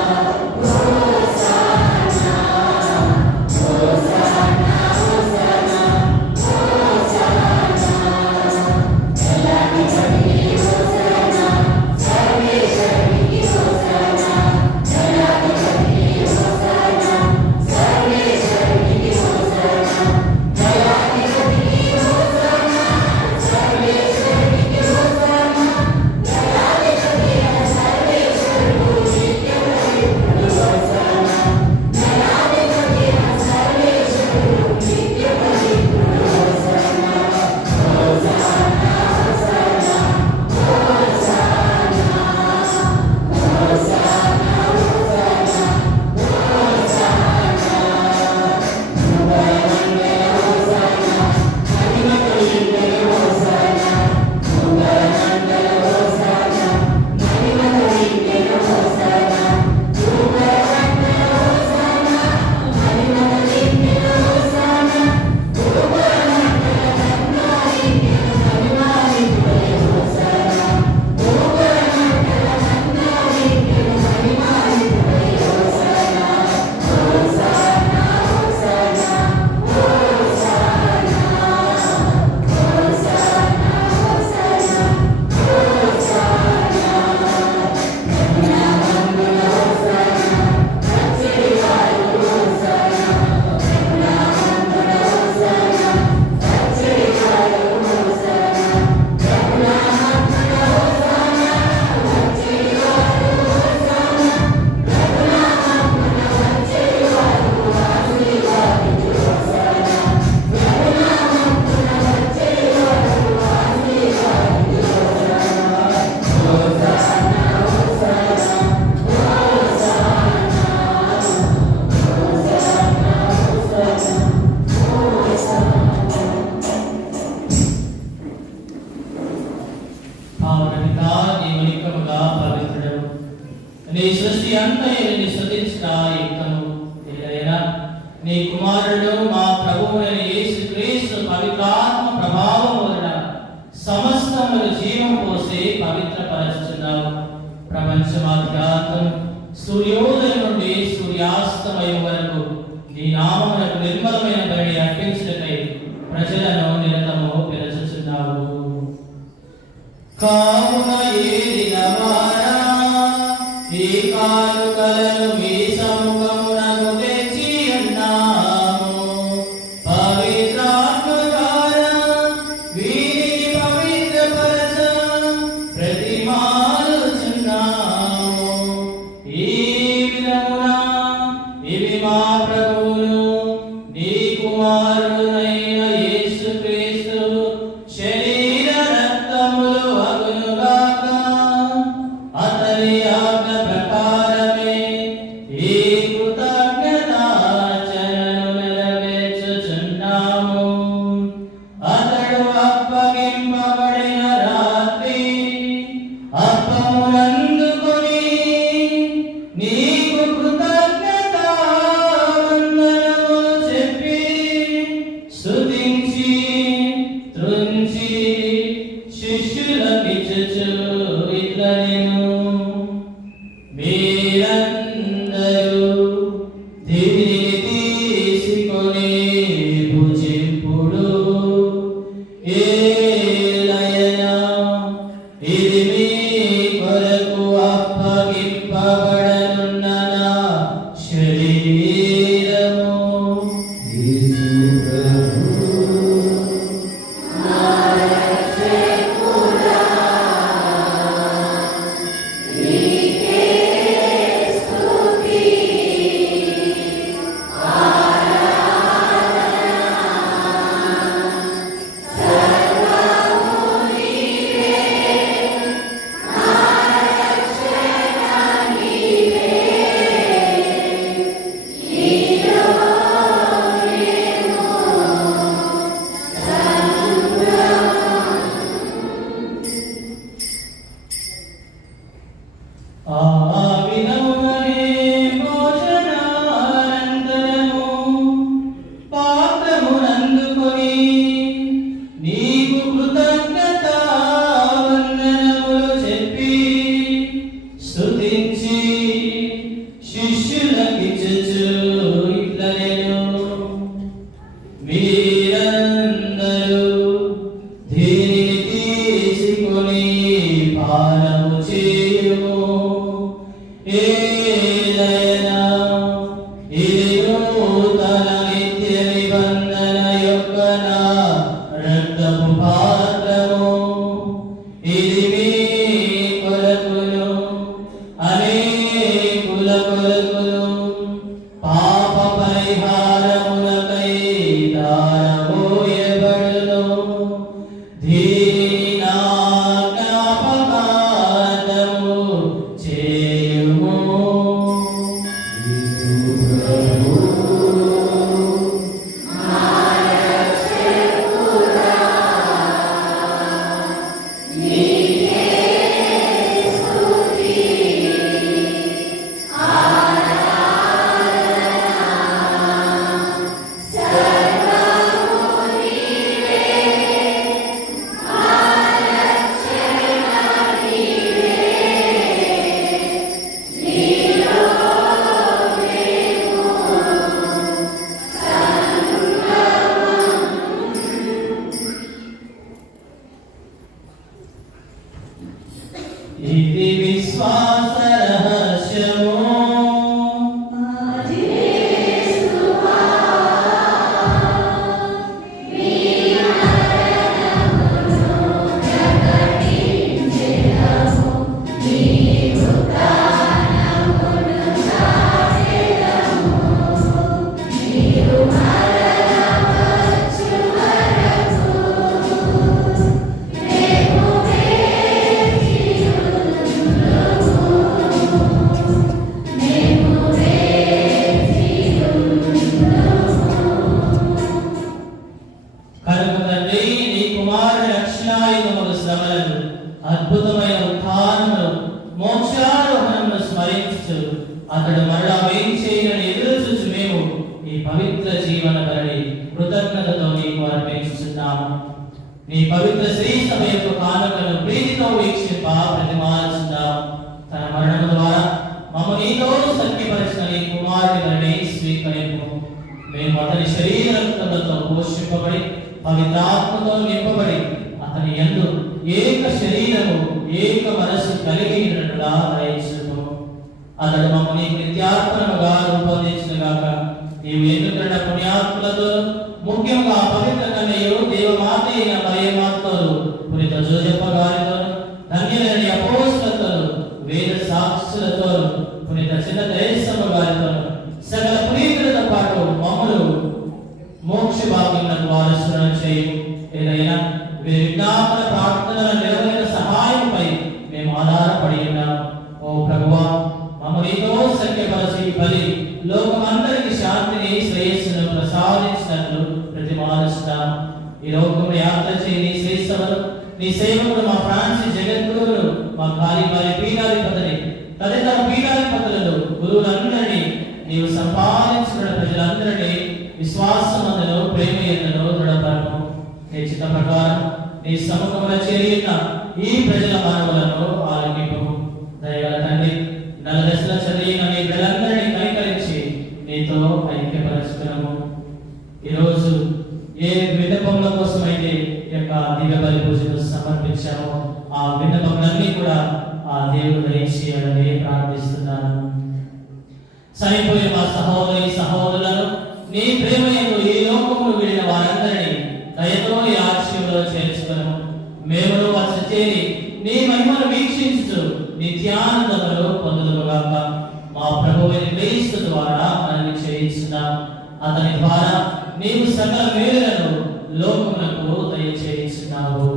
నీ సృష్టి అంతయు నీ స్తుతించుట యుక్తము. ఏలైనా నీ కుమారుడు మా ప్రభువైన యేసుక్రీస్తు పవిత్రాత్మ ప్రభావం వలన సమస్తమును జీవం పోసి పవిత్రపరచుచున్నావు. ప్రపంచమాద్యంతం సూర్యోదయం నుండి సూర్యాస్తమయం వరకు నీ నామమునకు నిర్మలమైన బలి అర్పించుటకై ప్రజలను నిరతము పిలుచుచున్నావు. కావున ఏలినవారా, ఈ కానుకలను మీ సముఖమునకు తెచ్చి ఉన్నాము. పవిత్రాత్మ ద్వారా వీరిని పవిత్రపరచ ప్రతిమాలుచున్నాము. ఈ విధమున ఇవి మా ప్రభువును నీ కుమారుడైన యేసుక్రీస్తు శరీర రక్తములు అగునుగాక. అతని ఆజ్ఞ ప్రకారమే రక్తపు పాత్రము, ఇది మీ కొరకును అనేకుల కొరకును పాప పరిహారములకై ధారపోయబడును. దీనిని నా జ్ఞాపకార్థము చేయుము. ఇది విశ్వాస రహస్యము. కనుక తండ్రి, నీ కుమారుని రక్షణాయుధముల శ్రమలను, అద్భుతమైన ఉత్థానమును, మోక్షారోహణమును స్మరించు అతడు మరలా వేం చేయని ఎదురు చూసి మేము ఈ పవిత్ర జీవన బలి కృతజ్ఞతతో నీకు అర్పించుచున్నాము. నీ పవిత్ర శ్రీ సభ యొక్క కానుకను ప్రీతితో వీక్షింప ప్రతిమాలుచున్నాము. తన మరణము ద్వారా మమ్మ నీతో సఖ్యపరిచిన నీ కుమారుని బలిని స్వీకరింపు. మేము అతని శరీర రక్తములతో పోషింపబడి పవిత్రాత్మతో నింపబడి అతని యందు ఏక శరీరము ఏక మనస్సు కలిగి ఉన్నట్లుగా దయచేయుము. అతడు మమ్మల్ని నిత్యార్పణముగా రూపొందించుగాక. నీవు ఎన్నుకున్న పుణ్యాత్ములతో, ముఖ్యంగా పవిత్ర కన్యయు దేవమాత అయిన మరియమాతతో, పునీత జోసెఫ్ గారితో, ధన్యులైన అపోస్తలులతో, వేద సాక్షులతో, పునీత చిన్న తెరేసమ్మ గారితో, సకల పునీతులతో పాటు మమ్మను మోక్ష భాగ్యములకు వారసులను చేయు. ఏదైనా వీరి విజ్ఞాపన ప్రార్థనల నిరవైన సహాయంపై మేము ఆధారపడి ఉన్నాము. ఓ ప్రభువా, మమ్మ నీతో సఖ్యపరచి బలి లోకమందరికి శాంతిని శ్రేయస్సును ప్రసాదించినట్లు ప్రతిమాలుస్తున్నాము. ఈ లోకంలో యాత్ర చేయి నీ శ్రేష్టములు, నీ సేవకుడు మా ఫ్రాన్సిస్ జగద్గురువులు, మా కాళీబారి పీఠాధిపతిని, తదితర పీఠాధిపతులను, గురువులందరినీ, నీవు సంపాదించిన ప్రజలందరినీ విశ్వాసమందును ప్రేమ యందును దృఢపరము. నీ చిత్త ప్రకారం నీ సముఖంలో చేరిన ఈ ప్రజల మానవులను ఆలకింపు. దయగల తండ్రి, నలదశల చదివిన నీ బిడ్డలందరినీ కనికరించి నీతో ఐక్యపరచుకున్నాము. ఈరోజు ఏ విన్నపముల కోసమైతే ఈ యొక్క దివ్య బలి పూజను సమర్పించామో ఆ విన్నపములన్నీ కూడా ఆ దేవుడు దయచేయాలని ప్రార్థిస్తున్నాను. చనిపోయిన మా సహోదరి సహోదరులను నీ ప్రేమయందు ఈ లోకమును వీడిన వారందరినీ దయతో ఈ ఆశ్రయంలో చేర్చుకును. మేము వచ్చి చేరి నీ మహిమను వీక్షించు నిత్యానందములు పొందుదుగాక. మా ప్రభువైన క్రీస్తు ద్వారా మనల్ని చేయించున్నాం. అతని ద్వారా నీవు సకల మేలులను లోకమునకు దయచేయించున్నావు.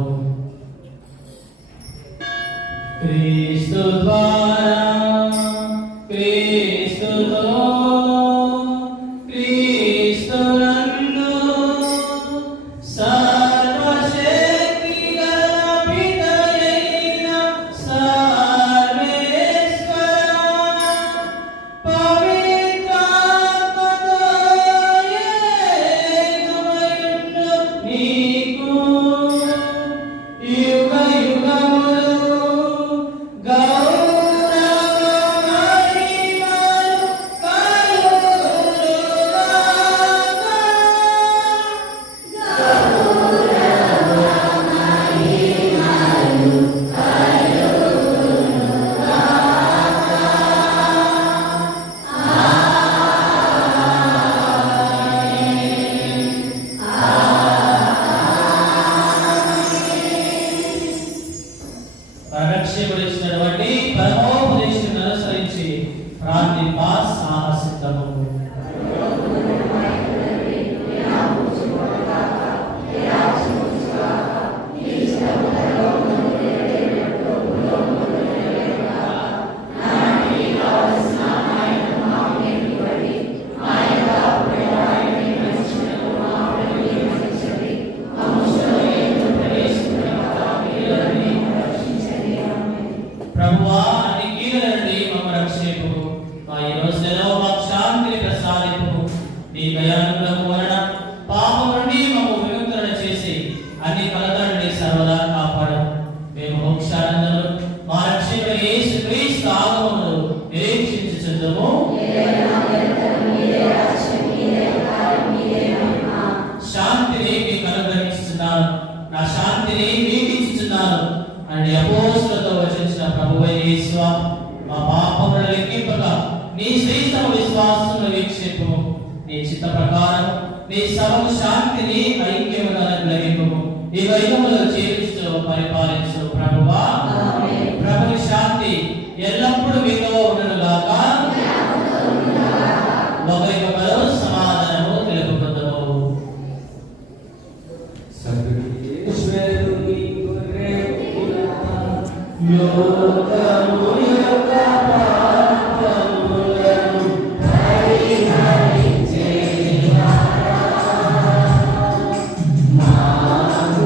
క్రీస్తు ద్వారా, క్రీస్తుతో, క్రీస్తునందు సర్వశక్తి గల పితయైన సర్వేశ్వర, పవిత్రాత్మతో ఏకమయుండు నీకు యుగ యుగములు గౌరవ నీ సర్వ శాంతిని ఐక్యముగా గ్రహింపు ఈ వైద్యములో చేస్తూ పరిపాలించు ప్రభువా. ప్రభుని శాంతి ఎల్లప్పుడూ మీతో ఉండును గాక. ఒకరికొకరు సమాధానము తెలుపుకుందాము. సర్వేశ్వరుని గొర్రె లోకము యొక్క పాపములను పరిహరించే మాకు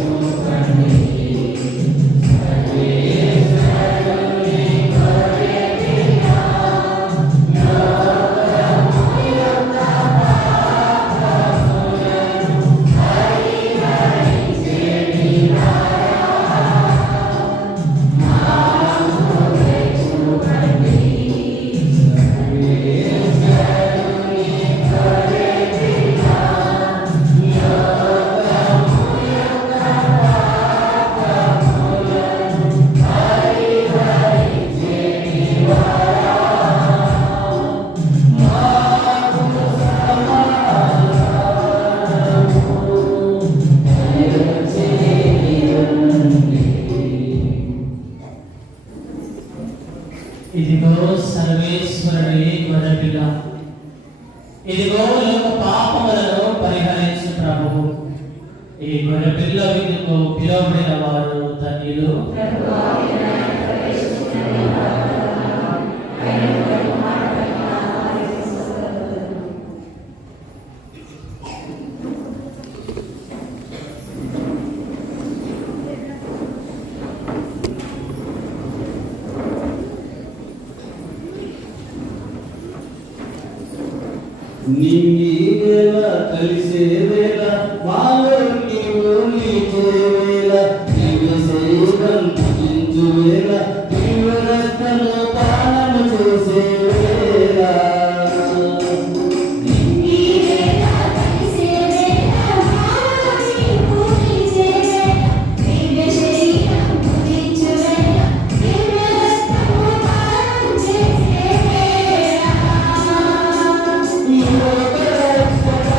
చూపండి. సర్వేశ్వరుని గొర్రె లోకము యొక్క పాపములను పరిహరించే ఇదిగో సర్వేశ్వరుని గొర్రెపిల్ల, ఇదిగో లోక పాపములను పరిహరించు ప్రభువు. ఈ గొర్రెపిల్ల విందుకు పిలువబడిన వారు ధన్యులు. నిన్ని వేళ కలిసే వేళ మాలో నీవు నిలిచే వేళ దివ్య సేవం పూజించు వేళ దివ్య రక్తము పానము చేసే వేళ నిన్ని వేళ కలిసే వేళ మాలో నీవు నిలిచే వేళ దివ్య శరీరం పూజించు వేళ దివ్య రక్తము పానము చేసే వేళ ఈ లోక రక్షక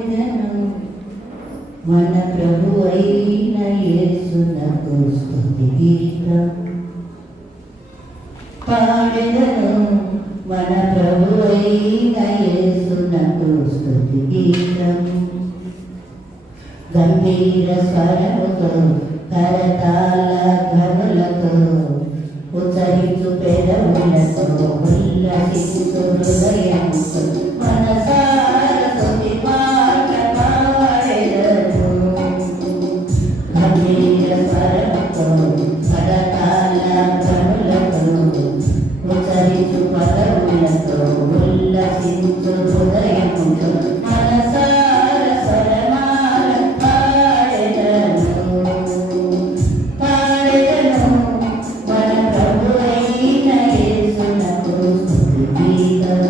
పాడెదను మన ప్రభు అయిన యేసునకు స్తుతి గీతం పాడెదను మన ప్రభు అయిన యేసునకు స్తుతి గీతం గంభీర స్వరముతో కరతాళ ధ్వనులతో ఉచ్చరించు పెదవులతో ఉల్లసించు హృదయంతో మనసార స్తుతి పాట పాడెదను గంభీర స్వరముతో కరతాళ ధ్వనులతో ఉచ్చరించు పదవులతో ఉల్లసించు హృదయంతో మనసార స్వరమాల పాడెదను మన ప్రభు అయిన యేసునకు స్తుతి గీతం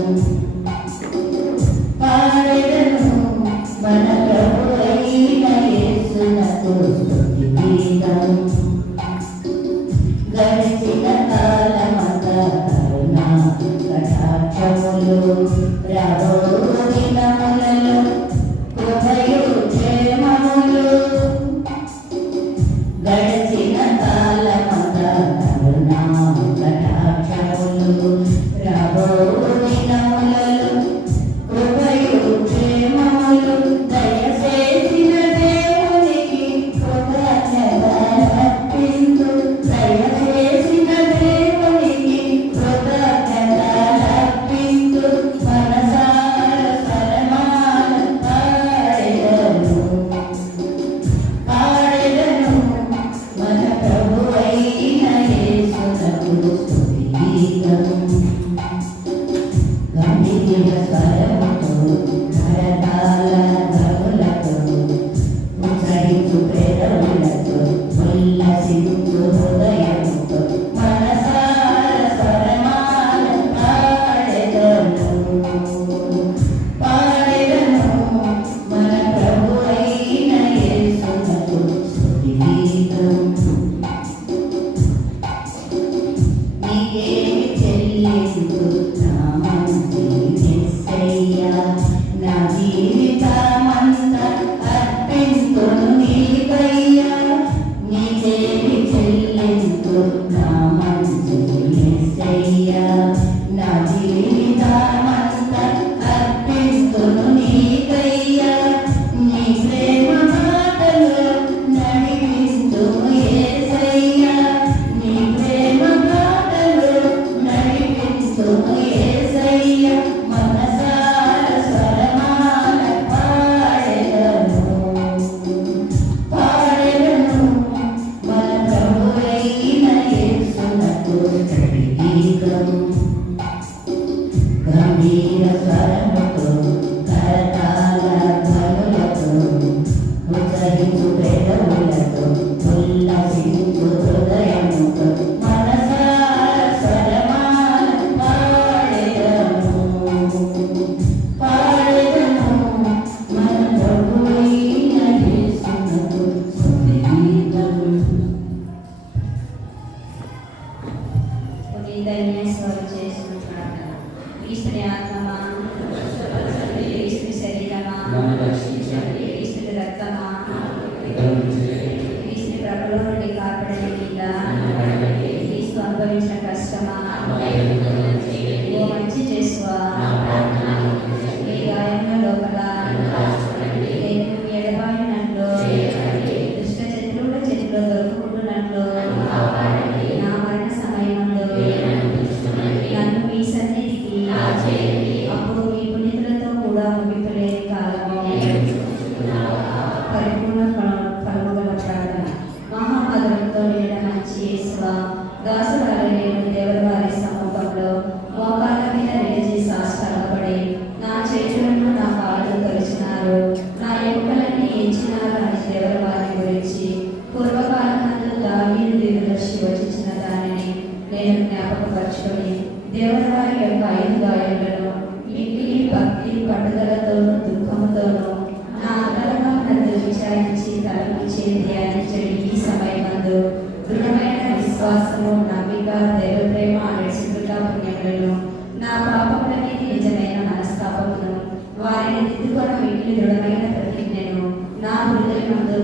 దిద్దుకొన మిగిలి దృఢమైన ప్రతిజ్ఞను నా హృదయమందు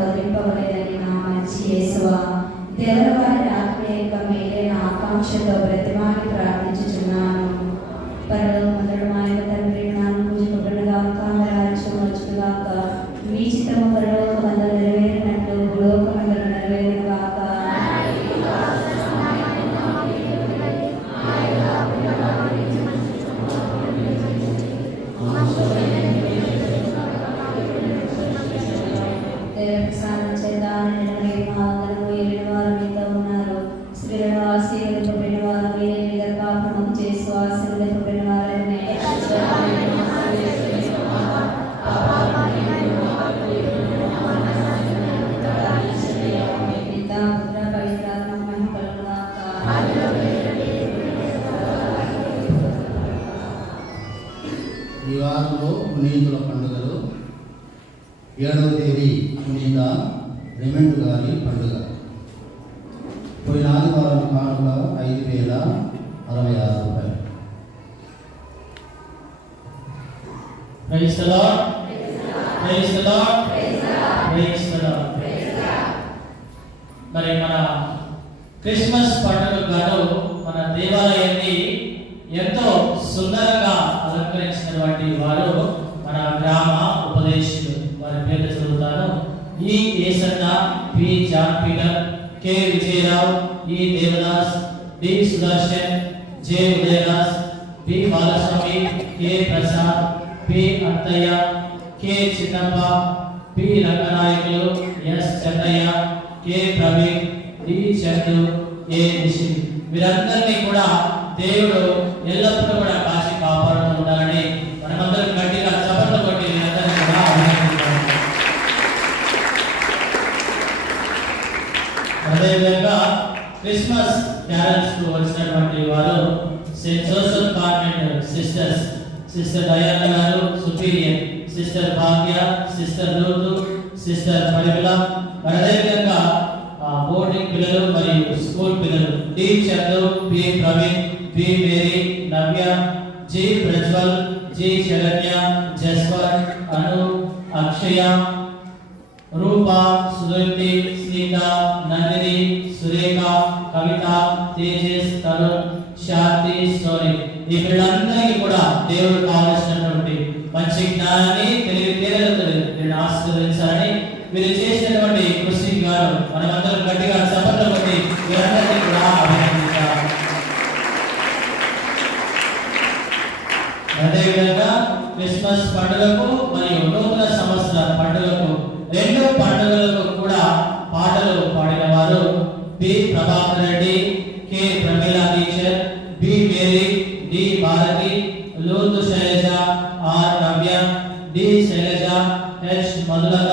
వదిలింపవలేదని నా మంచి యేసువా, దేవరవారి ఆత్మ యొక్క మేలైన ఆకాంక్షతో బ్రతిమాలి ప్రార్థించుచున్నాను. పరలోకమందున్న మా యొక్క తండ్రి, నామము పూజింపబడుగాక, మీ రాజ్యము వచ్చుగాక, మీ చిత్తము పరలోకమందు నెరవేరినట్లు భూలోకమందు నెరవేరుగాక. ప్రసాదం చేత నిర్ణయము ఏలిన వారు మీతో ఉన్నారు. స్త్రీలను ఆశీర్వదింపబడిన వారు మీరే, మీ గర్భఫలము చేసి ఆశీర్వదింపబడిన వారనే. పితా పుత్ర పవిత్రాత్మ మహిమ కలుగుగాక. ఈ వారంలో పునీతుల పండుగలు 7వ తేదీ పునీత రెమెండ్ గారి పండుగ. పోయిన ఆదివారం కానుక 5,066 రూపాయలు. Praise the lord, praise the lord, praise the lord. మరి మన క్రిస్మస్ పండుగకు గాను మన దేవాలయాన్ని ఎంతో సుందరంగా అలంకరించినటువంటి వారు మన గ్రామ ఉపదేశులు. వారి పేర్లు చదువుతాను. E Esanna, P John Peter, K Vijayarao, E Devadas, D Sudarshan, J Udayadas, P Balaswamy, K Prasad, P Anthaiah, K Chinnappa, P Ranganayakulu, S Chandraiah, K Praveen, D Chandu, A Nishi. వీరందరినీ కూడా దేవుడు ఎల్లప్పుడూ కూడా కాచి కాపాడుతూ ఉండాలని మనమందరం గట్టిగా చప్పట్లు కొట్టి వీరందరినీ కూడా అభినందించాలి. అదేవిధంగా క్రిస్మస్ క్యారల్స్ కు వచ్చినటువంటి వారు saint Joseph convent sisters, sister Diana గారు superior, sister Bhagya, sister Ruth, sister Parimala, అదేవిధంగా బోర్డింగ్ పిల్లలు మరియు స్కూల్ పిల్లలు D Chandu, P Praveen, P Mary, Navya, G Prajwal, G Saranya, Jaswar, Anu, Akshaya, Roopa, Sudrupti, Seetha, Nandini, Surekha, Kavitha, Tejas, Tarun, Shanti, Soni. ఈ పిల్లలందరికీ కూడా దేవుడు కావలసినటువంటి మంచి జ్ఞానాన్ని తెలివితేటలతో నేను ఆశీర్వదించాలని వీరు చేసినటువంటి కృషి గారు మనమందరం గట్టిగా చప్పట్లు కొట్టి వీరందరినీ కూడా అభినందించాలి. అదేవిధంగా క్రిస్మస్ పండుగకు మరియు నూతన సంవత్సర పండుగకు 2 పండుగలకు కూడా పాటలు పాడిన వారు P Prabhakar Reddy, K Pramila teacher, B Mary, D Bharathi, Lothu Sailaja, R Navya, D Sailaja, H Madhulatha,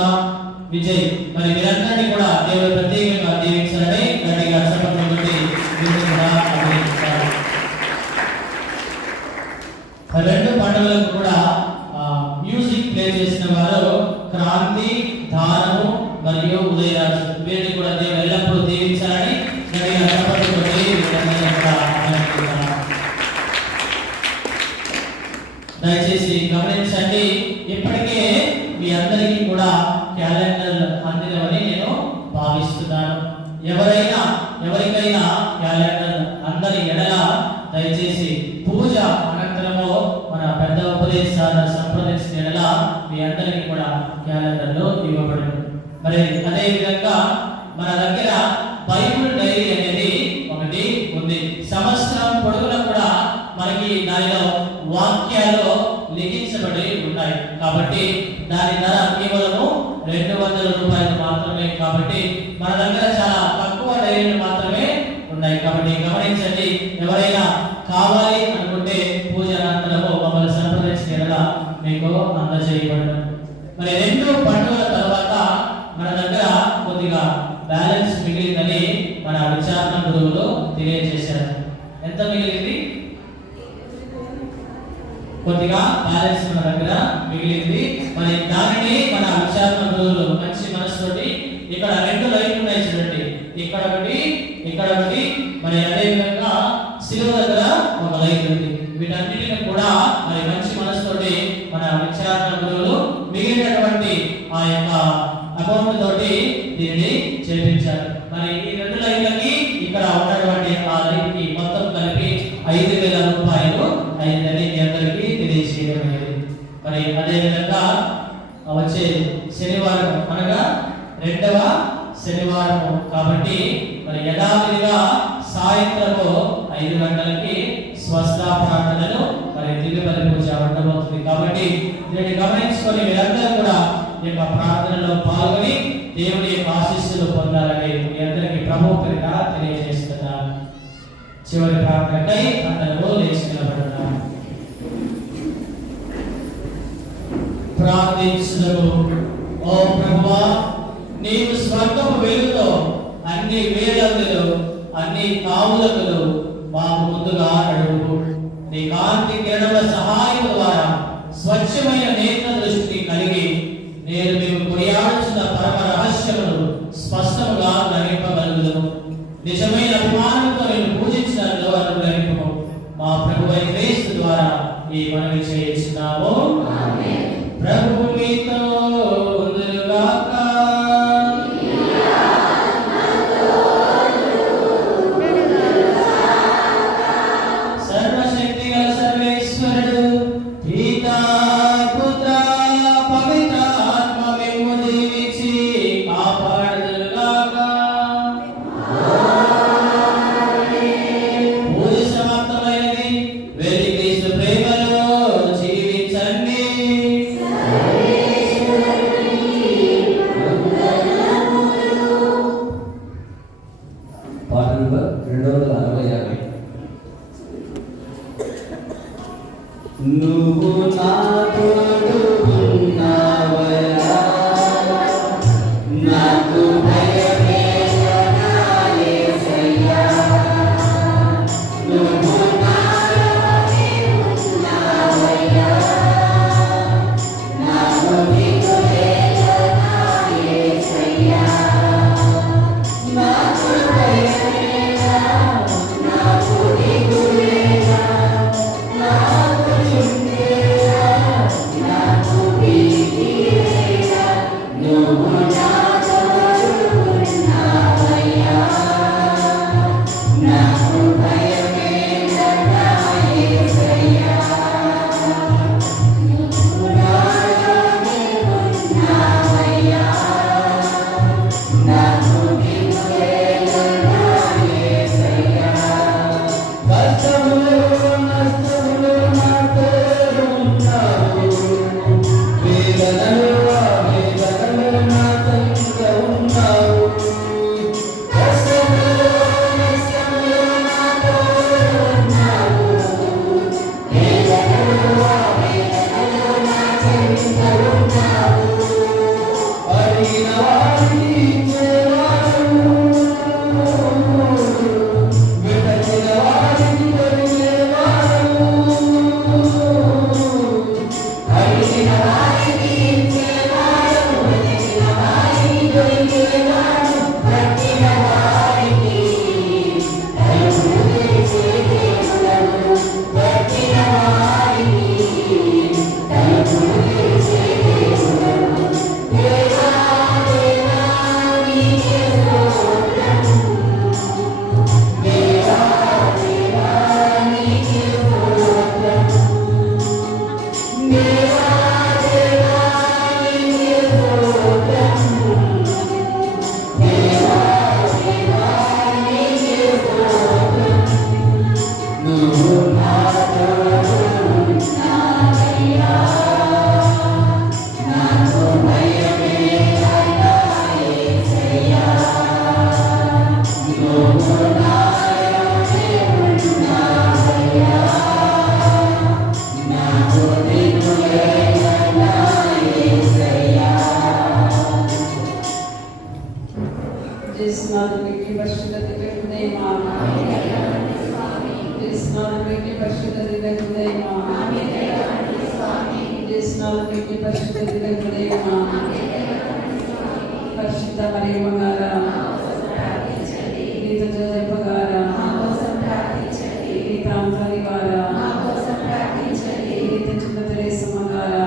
Vijay. మరి వీరందరినీ కూడా దేవుడు ప్రత్యేకంగా దీవించాలని గట్టిగా చప్పట్లు కొట్టి వీరిని కూడా అభినందించాలి. 2 పండుగలకు కూడా మ్యూజిక్ ప్లే చేసిన వారు క్రాంతి, దానము మరియు ఉదయరాజు. వీరిని కూడా దేవుడు ఎల్లప్పుడూ దీవించాలని గట్టిగా చప్పట్లు కొట్టి వీరందరినీ కూడా అభినందించాలి. దయచేసి గమనించండి, ఇప్పటికే మీ అందరికీ కూడా క్యాలెండర్ అందినవని నేను భావిస్తున్నాను. ఎవరికైనా క్యాలెండర్ అందరి ఎడల దయచేసి పూజ అనంతరము మన పెద్ద ఉపదేశాలను సంప్రదించిన ఎడల మీ అందరికీ కూడా క్యాలెండర్లో ఇవ్వబడింది. మరి అదే విధంగా మన దగ్గర బైబిల్ డైరీ అనేది ఒకటి ఉంది. సంవత్సరం పొడవునా కూడా మనకి దానిలో వాక్యాలు లిఖించబడి ఉంటాయి. కాబట్టి దాని ధర కేవలము 200 రూపాయలు మాత్రమే. కాబట్టి మన దగ్గర చాలా తక్కువ డైరీలు మాత్రమే ఉన్నాయి. కాబట్టి గమనించండి, ఎవరైనా కావాలి అనుకుంటే పూజ అనంతరము మమ్మల్ని సంప్రదించిన మీకు అందజేయబడను. మరి 2 పండుగల తర్వాత మన దగ్గర కొద్దిగా బ్యాలెన్స్ మిగిలిందని మన విచారణ గురువులు తెలియజేశారు. ఎంత మిగిలింది? కొద్దిగా బ్యాలెన్స్ మన దగ్గర మిగిలింది. మరి దానిని మన విచారణ గురువులు మంచి మనసుతోటి ఇక్కడ 2 లైన్లు ఉన్నాయి చూడండి, ఇక్కడ ఒకటి మరి అదే విధంగా శిలువ దగ్గర ఒక లైన్ ఉంది. వీటన్నిటిని కూడా మరి మంచి మనసుతోటి మన విచారణ విచారణ గురువులు మిగిలినటువంటి ఆ యొక్క అకౌంట్ తోటి దీనిని చేపించారు. మరి ఈ 2 లైన్లకి ఇక్కడ ఉన్నటువంటి ఆ లైన్కి మొత్తం కలిపి 5,000 రూపాయలు అయిందని మీ అందరికీ తెలియజేయడం అనేది. మరి అదే విధంగా వచ్చే శనివారం అనగా 2వ శనివారం కాబట్టి మరి యథావిధిగా సాయంత్రము 5 గంటలకి స్వస్థ ప్రార్థనలు మరి దివ్య బలి పూజ ఉండబోతుంది. కాబట్టి దీన్ని గమనించుకొని మీరందరూ కూడా ఈ యొక్క ప్రార్థనలో పాల్గొని దేవుని యొక్క ఆశీస్సులు పొందాలని మీ అందరికీ ప్రభు పేరిట తెలియజేస్తున్నారు. చివరి ప్రార్థనకై అందరూ లేచి నిలబడతారు. ప్రార్థించుదుము. ఓ ప్రభువా, నీవు స్వర్గపు వెలుగుతో అన్ని వేదములు అన్ని కావులకులు మాకు ముందుగా నడువు. నీ కాంతి కిరణముల సహాయం ద్వారా స్వచ్ఛమైన నేత్ర దృష్టి కలిగి నేను మేము కొనియాడుతున్న పరమ రహస్యములు స్పష్టముగా గ్రహింపగలుగుదును. నిజమైన అభిమానంతో నేను పూజించినట్లు అనుగ్రహింపము. మా ప్రభువైన క్రీస్తు ద్వారా ఈ మనవి చేయించున్నాము. ప్రభువు మీతో ఉండుగాక. సర్వశక్తి గల సర్వేశ్వరుడు పితా పుత్ర పవిత్ర ఆత్మ మిమ్ము దీవించి కాపాడుదుగాక. పూజ సమాప్తమైనది. వెళ్ళి క్రీస్తు ప్రేమలో జీవించండి. పాట నంబర్ 265. నువ్వు నా తోడు ఉన్నావయ్యా, నాకు భయమేలా యేసయ్యా. నువ్వు నాలోనే ఉన్నావయ్యా, నాకు దిగులేలా యేసయ్యా. నాకు భయమేలా, నాకు దిగులేలా, నాకు చుండేలా, నాకు భీతిలేలా. నువ్వు నా తోడు ఉన్నావయ్యా, నాకు భయమేలా యేసయ్యా. నువ్వు నాలోనే ఉన్నావయ్యా, నాకు దిగులేలా యేసయ్యా. కష్టములో నష్టములో నా తోడు ఉన్నావు, వేదనలో వేదనలో నా తండ్రి ఉన్నావు. కష్టములో నష్టములో నా తోడు ఉన్నావు, వేదనలో వేదనలో నా తండ్రి ఉన్నావు. అడిగిన వారికి ఇచ్చేవాడు, వెతకిన వారికి దొరికేవాడు. అడిగిన వారికి ఇచ్చేవాడు, వెతకిన వారికి దొరికేవాడు. పట్టిన వారికి తలుపులు తెరిచే దేవుడవు, పట్టిన వారికి తలుపులు తెరిచే దేవుడవు. దేవా దేవా నీకే స్తోత్రము, దేవా దేవా నీకే స్తోత్రము, దేవా దేవా నీకే స్తోత్రము, దేవా దేవా నీకే స్తోత్రము. నువ్వు నా తోడు ఉన్నావయ్యా, నాకు భయమేలా యేసయ్యా. నువ్వు నాలోనే ఉన్నావయ్యా, నాకు దిగులేలా యేసయ్యా. చేసినానికి పరిశుద్ధ దివ్య హృదయమా, చేసినానికి పరిశుద్ధ దివ్య హృదయమా, చేసినానికి పరిశుద్ధ దివ్య హృదయమా. పరిశుద్ధ మరియమ్మ గారా, గీత జోసెఫ్ గారా, గీత అంతరి గారా, గీత చిన్న తెరేసమ్మ గారా,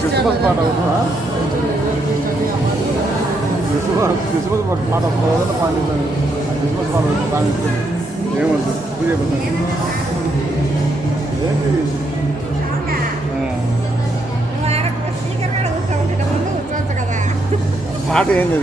క్రిస్మస్ పాట అవుతుందా? క్రిస్మస్ పాట పాడిందని క్రిస్మస్ పాట పాడింది ఏమంటారు పూజ ఏంటి పాట ఏంటి